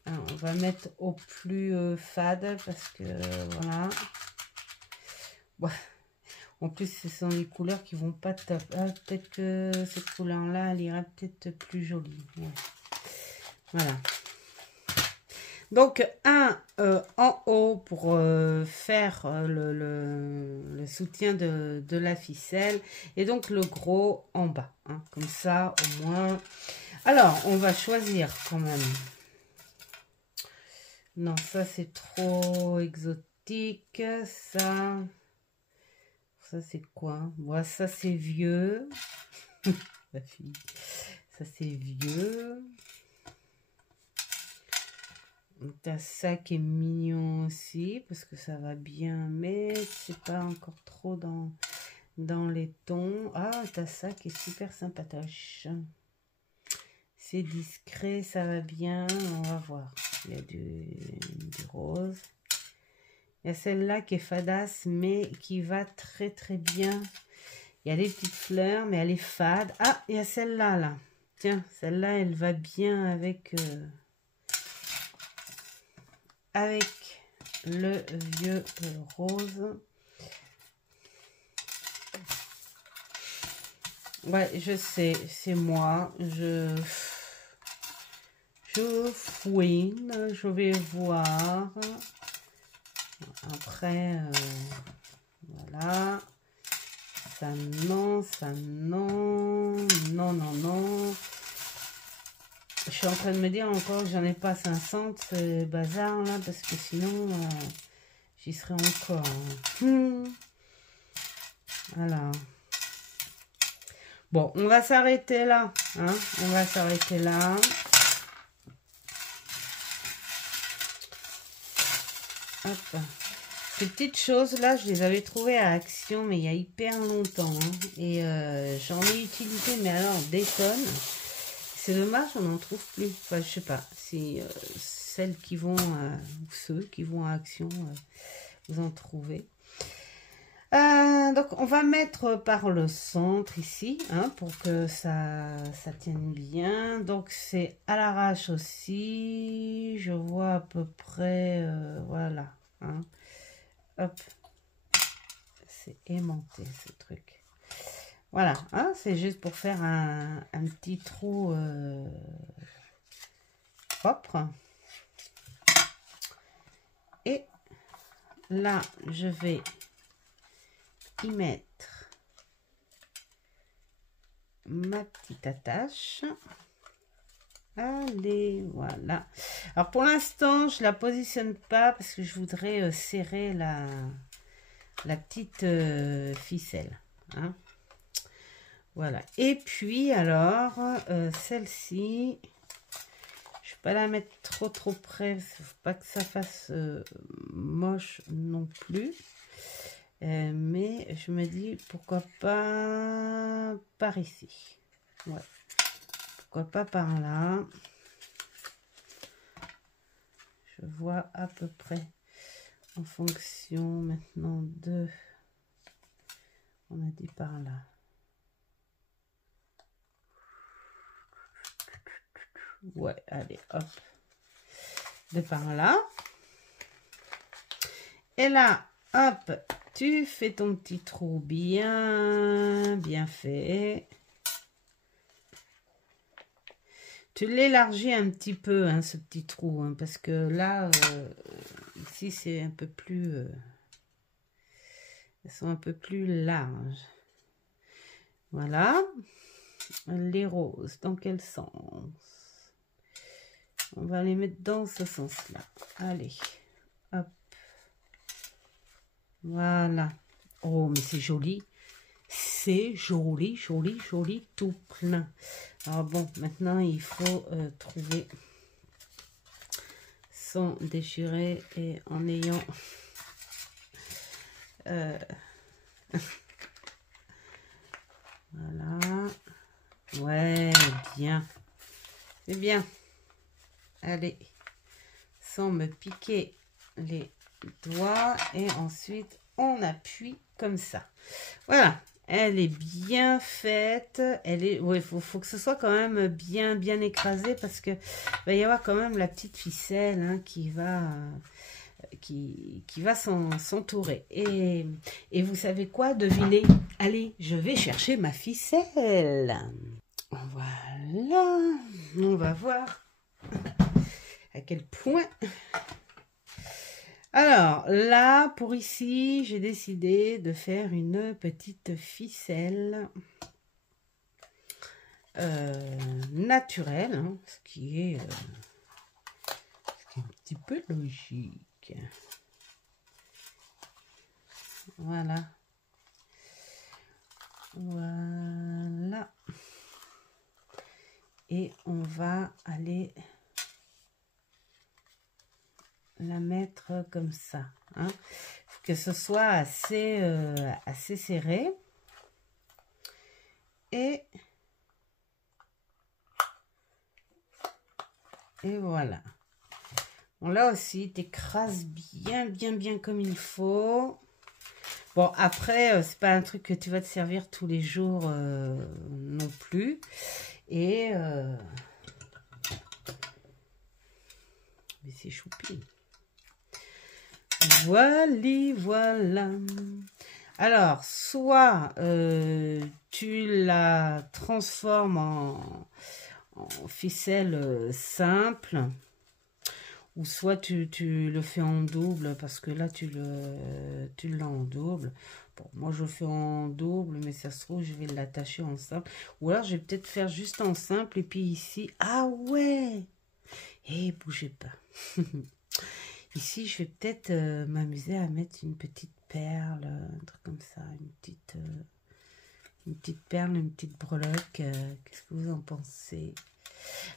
Alors, on va mettre au plus fade parce que voilà. Ouais. En plus, ce sont les couleurs qui vont pas top. Ah, peut-être que cette couleur-là, elle ira peut-être plus jolie. Ouais. Voilà. Donc, un en haut pour faire le soutien de la ficelle. Et donc, le gros en bas. Hein, comme ça, au moins. Alors, on va choisir quand même. Non, ça, c'est trop exotique. Ça... Ça, c'est quoi? Moi, ça, c'est vieux. La fille. Ça, c'est vieux. T'as ça qui est mignon aussi, parce que ça va bien, mais c'est pas encore trop dans les tons. Ah, t'as ça qui est super sympatoche. C'est discret, ça va bien. On va voir. Il y a du rose. Il y a celle-là qui est fadasse, mais qui va très très bien. Il y a des petites fleurs, mais elle est fade. Ah, il y a celle-là, là. Tiens, celle-là, elle va bien avec le vieux rose. Ouais, je sais, c'est moi. Je fouine, je vais voir. Après, voilà. Ça, non, ça, non. Non, non, non. Je suis en train de me dire encore que j'en ai pas 500, ce bazar là, parce que sinon, j'y serais encore. Voilà. Bon, on va s'arrêter là. Hein, on va s'arrêter là. Hop. Ces petites choses-là, je les avais trouvées à Action, mais il y a hyper longtemps. Hein. Et j'en ai utilisé, mais alors, des tonnes. C'est dommage, on n'en trouve plus. Enfin, je sais pas. Si celles qui vont, ou ceux qui vont à Action, vous en trouvez. Donc, on va mettre par le centre ici, hein, pour que ça tienne bien. Donc, c'est à l'arrache aussi. Je vois à peu près, voilà. Hein. Hop. C'est aimanté, ce truc. Voilà, hein, c'est juste pour faire un petit trou propre. Et là, je vais y mettre ma petite attache. Allez, voilà. Alors pour l'instant, je la positionne pas parce que je voudrais serrer la petite ficelle. Hein. Voilà. Et puis alors, celle-ci, je vais pas la mettre trop près, faut pas que ça fasse moche non plus. Mais je me dis pourquoi pas par ici. Ouais. Pourquoi pas par là. Je vois à peu près en fonction maintenant de... On a dit par là. Ouais, allez, hop. De par là. Et là, hop, tu fais ton petit trou bien fait. Tu l'élargis un petit peu, hein, ce petit trou, hein, parce que là, ici, c'est un peu plus... elles sont un peu plus larges. Voilà. Les roses, dans quel sens? On va les mettre dans ce sens-là. Allez, hop. Voilà. Oh, mais c'est joli. C'est joli, joli, joli, tout plein. Alors bon, maintenant, il faut trouver son déchiré et en ayant... Voilà. Ouais, bien. C'est bien. Allez. Sans me piquer les doigts. Et ensuite, on appuie comme ça. Voilà. Elle est bien faite. Elle est... Ouais, faut que ce soit quand même bien écrasé parce que va y avoir quand même la petite ficelle, hein, qui va s'entourer. Et vous savez quoi? Devinez. Allez, je vais chercher ma ficelle. Voilà. On va voir à quel point. Alors, là, pour ici, j'ai décidé de faire une petite ficelle naturelle, hein, ce qui est un petit peu logique. Voilà. Voilà. Et on va aller la mettre comme ça. Hein. Faut que ce soit assez serré. Et voilà. Bon, là aussi, tu écrases bien comme il faut. Bon, après, c'est pas un truc que tu vas te servir tous les jours non plus. Et... mais c'est choupi. Voilà. Alors, soit tu la transformes en ficelle simple, ou soit tu le fais en double, parce que là, tu l'as en double. Bon, moi, je fais en double, mais ça se trouve, je vais l'attacher en simple. Ou alors, je vais peut-être faire juste en simple, et puis ici... Ah ouais! Et bougez pas. Ici, je vais peut-être m'amuser à mettre une petite perle, un truc comme ça, une petite perle, une petite breloque. Qu'est-ce que vous en pensez?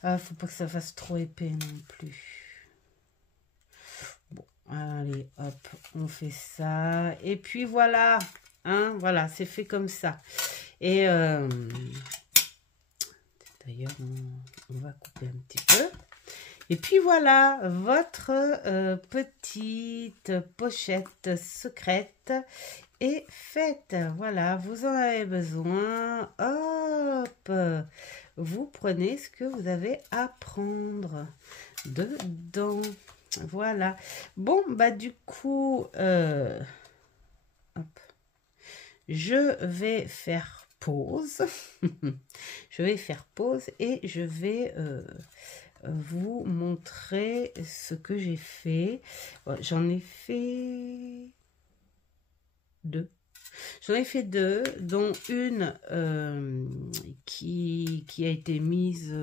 Faut pas que ça fasse trop épais non plus. Bon, allez, hop, on fait ça. Et puis voilà, hein, voilà, c'est fait comme ça. Et d'ailleurs, on va couper un petit peu. Et puis voilà, votre petite pochette secrète est faite. Voilà, vous en avez besoin. Hop, vous prenez ce que vous avez à prendre dedans. Voilà. Bon, bah du coup, hop, je vais faire pause. Je vais faire pause et je vais vous montrer ce que j'ai fait. J'en ai fait deux. J'en ai fait deux, dont une qui a été mise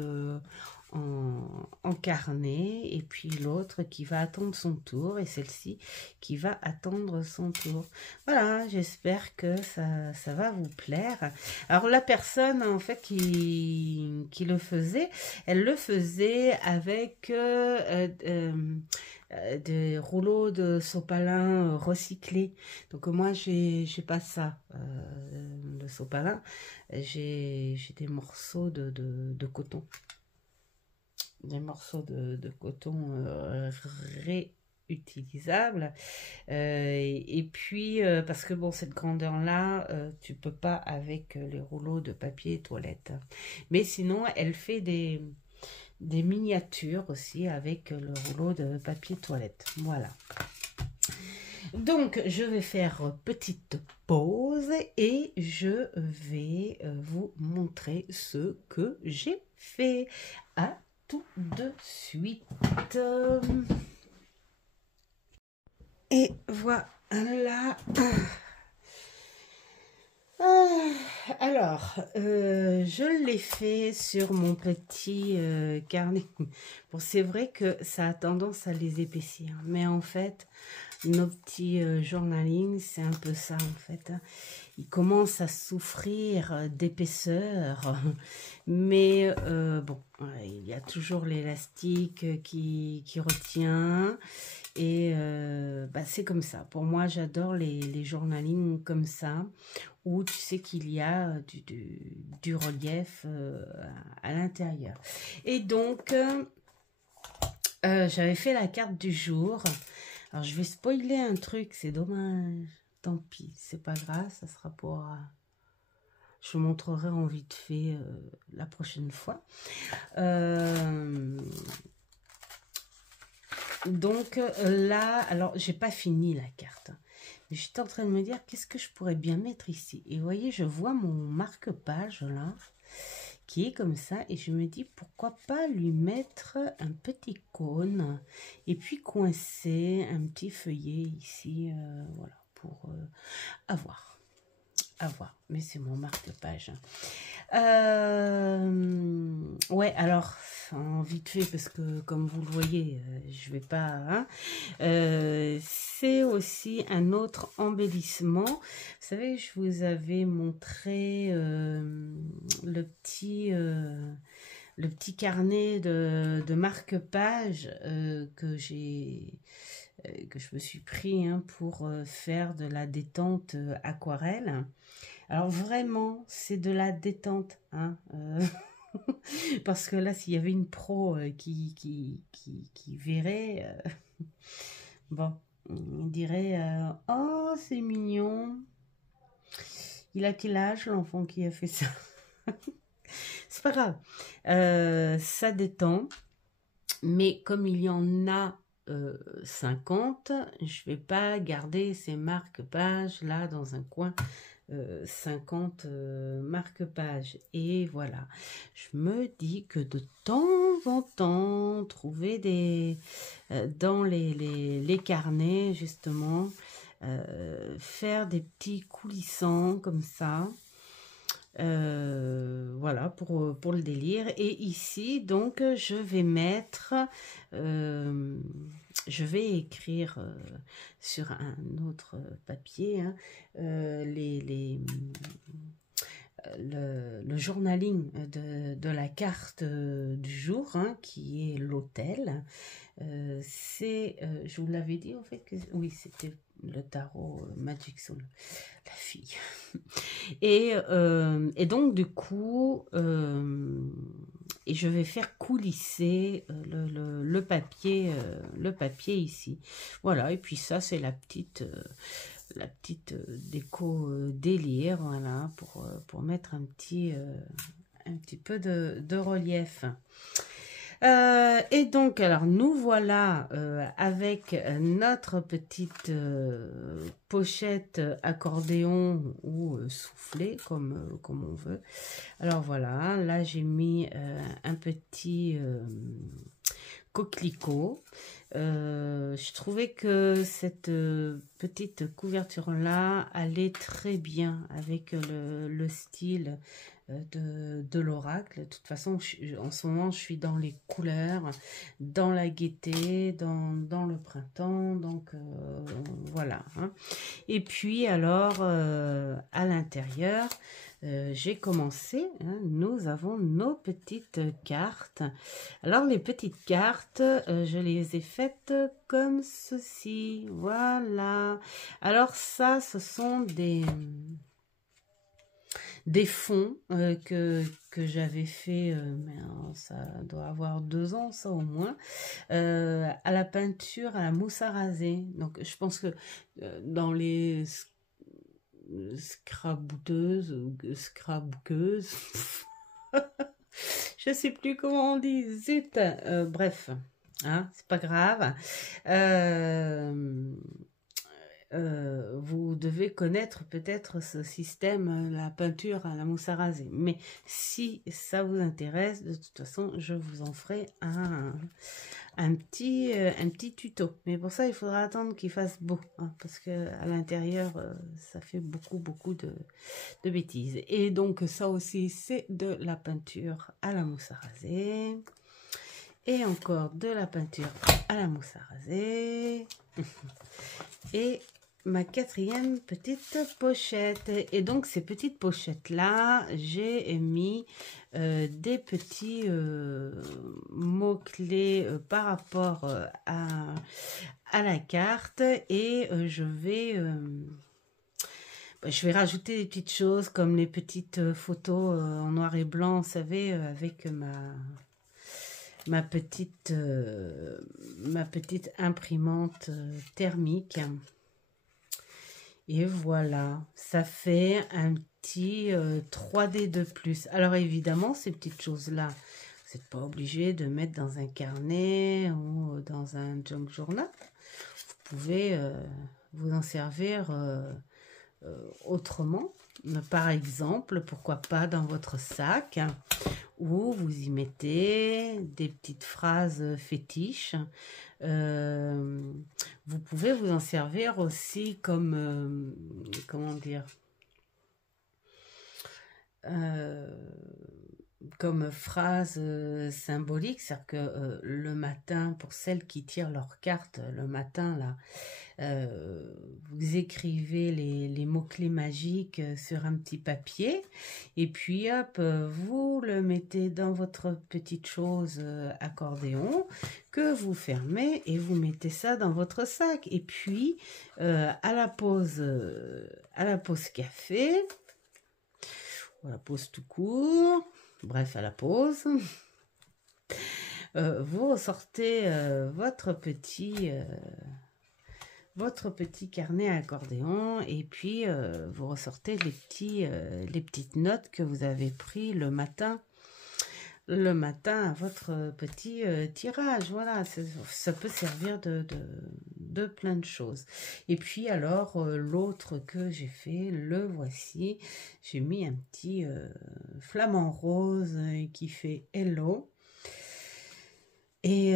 en carnet, et puis l'autre qui va attendre son tour, et celle-ci qui va attendre son tour. Voilà, j'espère que ça va vous plaire. Alors la personne en fait qui le faisait, elle le faisait avec des rouleaux de sopalin recyclés. Donc moi j'ai pas ça de sopalin, j'ai des morceaux de coton. Des morceaux de coton réutilisables. Et puis, parce que bon, cette grandeur-là, tu peux pas avec les rouleaux de papier toilette. Mais sinon, elle fait des miniatures aussi avec le rouleau de papier toilette. Voilà. Donc, je vais faire petite pause et je vais vous montrer ce que j'ai fait. À tout de suite. Et voilà. Alors, je l'ai fait sur mon petit carnet. Bon, c'est vrai que ça a tendance à les épaissir, mais en fait, nos petits journaling, c'est un peu ça en fait. Ils commencent à souffrir d'épaisseur, mais bon, il y a toujours l'élastique qui retient, et bah, c'est comme ça. Pour moi, j'adore les journaling comme ça, où tu sais qu'il y a du relief à l'intérieur. Et donc, j'avais fait la carte du jour. Alors, je vais spoiler un truc, c'est dommage. Tant pis, c'est pas grave, ça sera pour... je vous montrerai en vite fait la prochaine fois. Donc là, alors, j'ai pas fini la carte. Mais j'étais en train de me dire, qu'est-ce que je pourrais bien mettre ici? Et vous voyez, je vois mon marque-page là, qui est comme ça, et je me dis pourquoi pas lui mettre un petit cône et puis coincer un petit feuillet ici, voilà, pour avoir. Mais c'est mon marque-page. Ouais, alors vite fait, parce que comme vous le voyez, je vais pas, hein, c'est aussi un autre embellissement. Vous savez, je vous avais montré le petit carnet de marque-page que je me suis pris pour faire de la détente aquarelle. Alors vraiment, c'est de la détente, hein, parce que là, s'il y avait une pro qui verrait, bon, on dirait, oh, c'est mignon. Il a quel âge, l'enfant qui a fait ça? C'est pas grave, ça détend, mais comme il y en a 50, je vais pas garder ces marque-pages là dans un coin. 50 marque-pages, et voilà, je me dis que de temps en temps, trouver des dans les carnets justement, faire des petits coulissants comme ça, voilà, pour le délire. Et ici donc je vais mettre je vais écrire sur un autre papier, hein, le journaling de la carte du jour, hein, qui est l'hôtel. Je vous l'avais dit en fait, que oui, c'était le tarot Magic Soul, la fille. Et donc du coup, et je vais faire coulisser le papier ici. Voilà, et puis ça c'est la petite déco délire, voilà, pour mettre un petit peu de relief. Et donc, alors, nous voilà avec notre petite pochette accordéon ou soufflé, comme on veut. Alors, voilà, là, j'ai mis un petit coquelicot. Je trouvais que cette petite couverture-là allait très bien avec le style de l'oracle. De toute façon, en ce moment, je suis dans les couleurs, dans la gaieté, dans le printemps, donc voilà. Hein. Et puis, alors, à l'intérieur, j'ai commencé, hein, nous avons nos petites cartes. Alors, les petites cartes, je les ai faites comme ceci, voilà. Alors, ça, ce sont des fonds que j'avais fait, mais ça doit avoir 2 ans, ça au moins, à la peinture, à la mousse à raser. Donc, je pense que dans les scrabouteuses, scrabouqueuses, je sais plus comment on dit, zut, bref, hein, c'est pas grave. Vous devez connaître peut-être ce système, la peinture à la mousse à raser. Mais si ça vous intéresse, de toute façon, je vous en ferai un petit tuto. Mais pour ça, il faudra attendre qu'il fasse beau, hein, parce que à l'intérieur, ça fait beaucoup de bêtises. Et donc, ça aussi, c'est de la peinture à la mousse à raser. Et encore de la peinture à la mousse à raser. Et ma 4e petite pochette. Et donc, ces petites pochettes-là, j'ai mis des petits mots-clés par rapport à la carte. Et je vais rajouter des petites choses comme les petites photos en noir et blanc, vous savez, avec ma petite imprimante thermique. Et voilà, ça fait un petit 3D de plus. Alors évidemment, ces petites choses-là, vous n'êtes pas obligé de mettre dans un carnet ou dans un junk journal. Vous pouvez vous en servir autrement. Par exemple, pourquoi pas dans votre sac, où vous y mettez des petites phrases fétiches. Vous pouvez vous en servir aussi comme, comment dire, comme phrase symbolique, c'est-à-dire que le matin, pour celles qui tirent leurs cartes le matin, là, vous écrivez les mots-clés magiques sur un petit papier, et puis hop, vous le mettez dans votre petite chose accordéon, que vous fermez, et vous mettez ça dans votre sac. Et puis, à la pause café, ou à la pause tout court, bref, à la pause, vous ressortez votre petit carnet à accordéon, et puis vous ressortez les petites notes que vous avez pris le matin à votre petit tirage. Voilà, ça peut servir de plein de choses. Et puis alors, l'autre que j'ai fait, le voici. J'ai mis un petit flamant rose qui fait hello. Et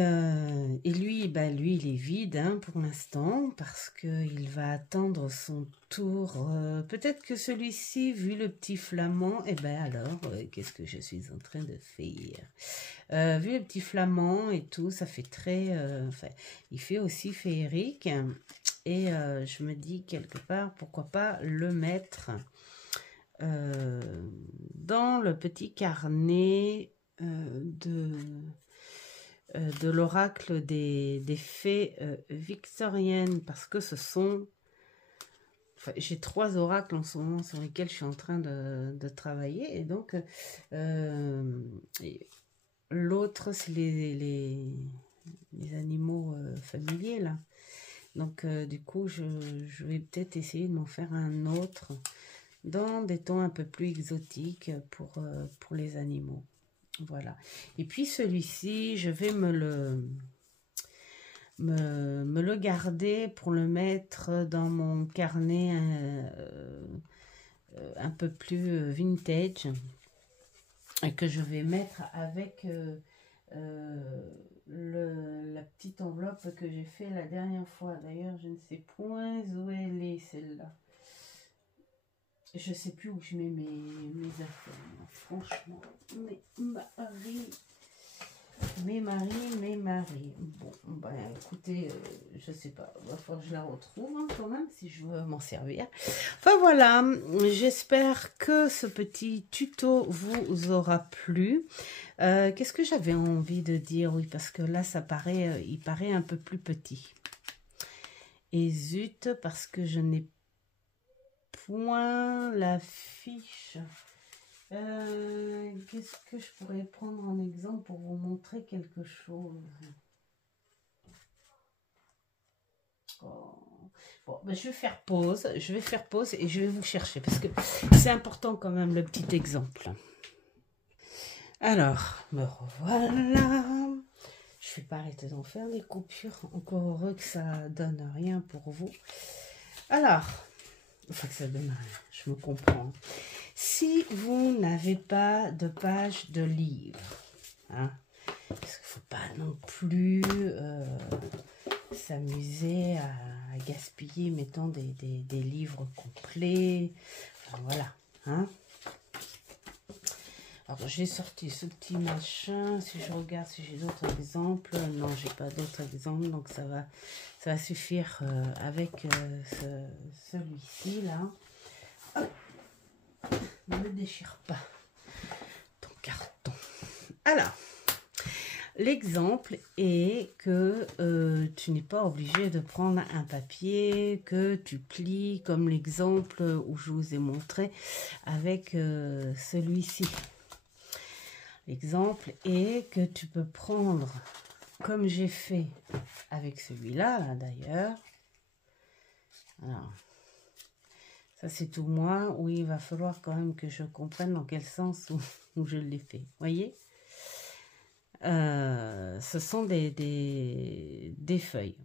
lui, il est vide, hein, pour l'instant, parce qu'il va attendre son tour. Peut-être que celui-ci, vu le petit flamand, alors, qu'est-ce que je suis en train de faire? Vu le petit flamand et tout, ça fait très... il fait aussi féerique. Et je me dis, quelque part, pourquoi pas le mettre dans le petit carnet de l'oracle des fées victoriennes, parce que ce sont... j'ai 3 oracles en ce moment sur lesquels je suis en train de travailler, et donc l'autre, c'est les animaux familiers, là. Donc, du coup, je vais peut-être essayer de m'en faire un autre dans des tons un peu plus exotiques pour les animaux. Voilà. Et puis, celui-ci, je vais me le garder pour le mettre dans mon carnet un peu plus vintage et que je vais mettre avec la petite enveloppe que j'ai fait la dernière fois. D'ailleurs, je ne sais point où elle est, celle-là. Je sais plus où je mets mes affaires. Franchement, mes maris. Bon, ben écoutez, je sais pas. Il va falloir que je la retrouve hein, quand même si je veux m'en servir. Enfin voilà, j'espère que ce petit tuto vous aura plu. Qu'est-ce que j'avais envie de dire? Oui, parce que là, il paraît un peu plus petit. Et zut, parce que je n'ai point la fiche. Qu'est-ce que je pourrais prendre en exemple pour vous montrer quelque chose? Oh. Bon, ben, je vais faire pause et je vais vous chercher parce que c'est important quand même le petit exemple. Alors, me revoilà. Je ne vais pas arrêter d'en faire des coupures. Encore heureux que ça donne rien pour vous. Alors, enfin que ça donne rien, je me comprends. Si vous n'avez pas de page de livre, hein, parce qu'il ne faut pas non plus s'amuser à gaspiller, mettons, des livres complets. Enfin, voilà. Hein. Alors, j'ai sorti ce petit machin. Si je regarde si j'ai d'autres exemples. Non, j'ai pas d'autres exemples. Donc, ça va suffire avec celui-ci, là. Hop. Ne me déchire pas ton carton. Alors, l'exemple est que tu n'es pas obligé de prendre un papier que tu plies comme l'exemple où je vous ai montré avec celui-ci. L'exemple est que tu peux prendre, comme j'ai fait avec celui-là, là, d'ailleurs. Alors, ça, c'est tout moi, où il va falloir quand même que je comprenne dans quel sens où je l'ai fait. Voyez, ce sont des feuilles.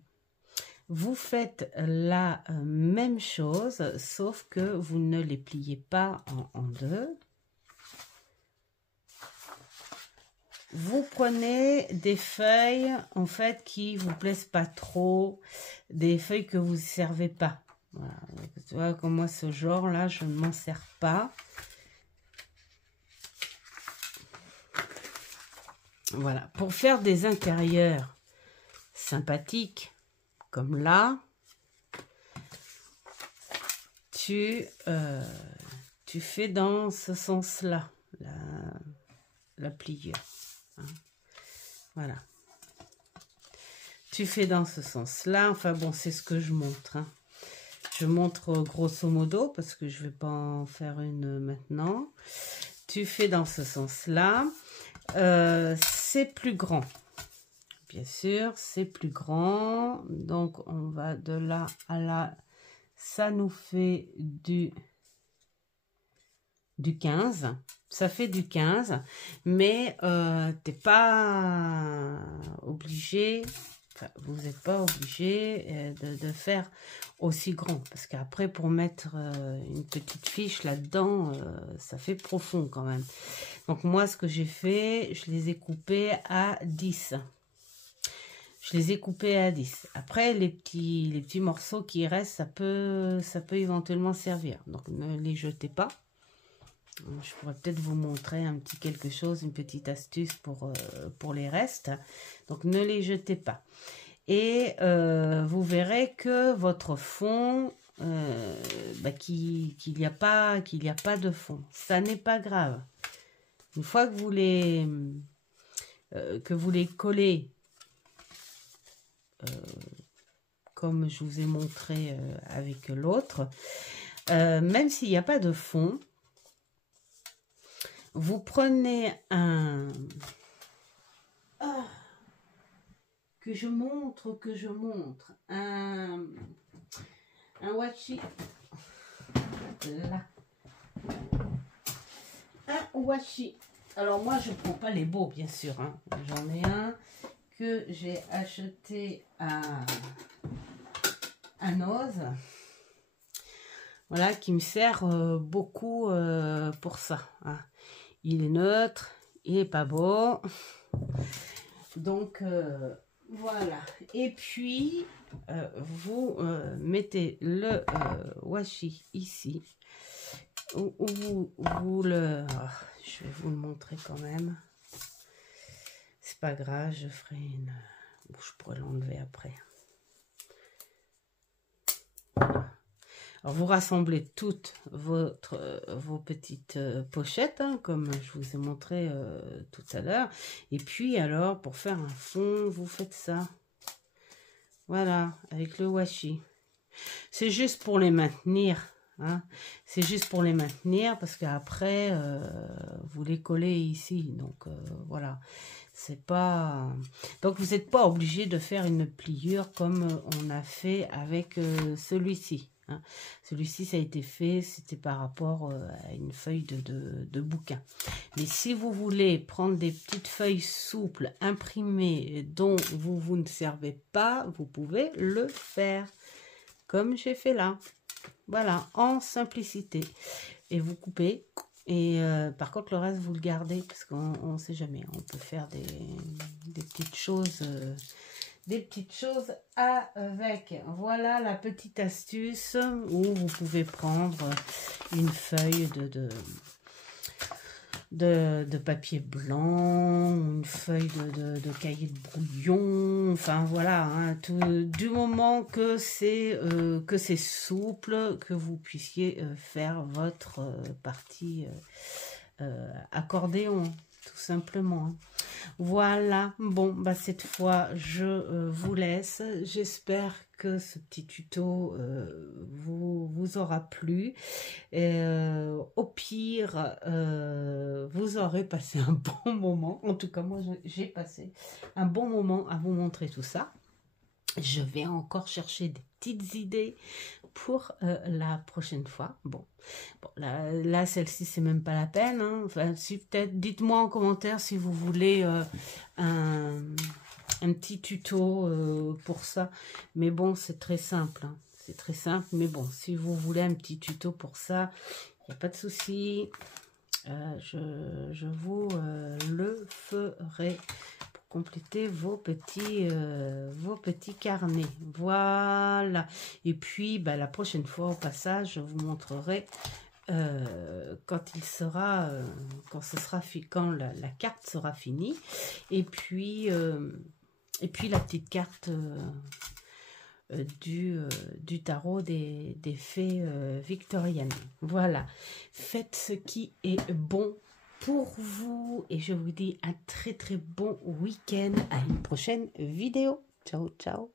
Vous faites la même chose, sauf que vous ne les pliez pas en deux. Vous prenez des feuilles, en fait, qui vous plaisent pas trop, des feuilles que vous ne servez pas. Voilà. Tu vois, comme moi, ce genre-là, je ne m'en sers pas. Voilà. Pour faire des intérieurs sympathiques, comme là, tu fais dans ce sens-là, la pliure. Hein. Voilà. Tu fais dans ce sens-là. Enfin bon, c'est ce que je montre. Hein. Je montre grosso modo parce que je ne vais pas en faire une maintenant. Tu fais dans ce sens-là. C'est plus grand. Bien sûr, c'est plus grand. Donc, on va de là à là. Ça nous fait du 15. Ça fait du 15. Mais t'es pas obligé... vous n'êtes pas obligé de faire aussi grand. Parce qu'après, pour mettre une petite fiche là-dedans, ça fait profond quand même. Donc moi, ce que j'ai fait, je les ai coupés à 10. Je les ai coupés à 10. Après, les petits morceaux qui restent, ça peut éventuellement servir. Donc ne les jetez pas. Je pourrais peut-être vous montrer un petit quelque chose, une petite astuce pour les restes. Donc, ne les jetez pas. Et vous verrez que votre fond, qu'il n'y a pas de fond. Ça n'est pas grave. Une fois que vous les collez, comme je vous ai montré avec l'autre, même s'il n'y a pas de fond, vous prenez un que je montre. Un washi. Là. Un washi. Alors moi, je prends pas les beaux, bien sûr. Hein. J'en ai un que j'ai acheté à Oz. Voilà, qui me sert beaucoup pour ça. Hein. Il est neutre, il est pas beau. Donc, voilà. Et puis, vous mettez le washi ici. Vous le... Oh, je vais vous le montrer quand même. C'est pas grave, je ferai une... Bon, je pourrais l'enlever après. Alors, vous rassemblez toutes vos petites pochettes, hein, comme je vous ai montré tout à l'heure. Et puis, alors, pour faire un fond, vous faites ça. Voilà, avec le washi. C'est juste pour les maintenir. Hein. C'est juste pour les maintenir parce qu'après, vous les collez ici. Donc, voilà. C'est pas... Donc, vous n'êtes pas obligé de faire une pliure comme on a fait avec celui-ci. Hein. Celui-ci, ça a été fait, c'était par rapport à une feuille de bouquin. Mais si vous voulez prendre des petites feuilles souples, imprimées, dont vous ne servez pas, vous pouvez le faire. Comme j'ai fait là. Voilà, en simplicité. Et vous coupez. Et par contre, le reste, vous le gardez. Parce qu'on ne sait jamais. On peut faire des petites choses... des petites choses avec. Voilà la petite astuce où vous pouvez prendre une feuille de papier blanc, une feuille de cahier de brouillon, enfin voilà, hein, du moment que c'est souple, que vous puissiez faire votre partie accordéon, tout simplement. Hein. Voilà, bon, bah cette fois, je vous laisse. J'espère que ce petit tuto vous aura plu. Au pire, vous aurez passé un bon moment. En tout cas, moi, j'ai passé un bon moment à vous montrer tout ça. Je vais encore chercher des petites idées pour la prochaine fois. Bon là celle-ci, c'est même pas la peine. Hein. Enfin, si peut-être, dites-moi en commentaire si vous voulez un petit tuto pour ça. Mais bon, c'est très simple. Hein. C'est très simple. Mais bon, si vous voulez un petit tuto pour ça, il n'y a pas de souci. Je vous le ferai. Compléter vos petits carnets. Voilà. Et puis, bah, la prochaine fois, au passage, je vous montrerai quand la carte sera finie. Et puis la petite carte du tarot des fées victoriennes. Voilà. Faites ce qui est bon pour vous et je vous dis un très très bon week-end, à une prochaine vidéo. Ciao ciao.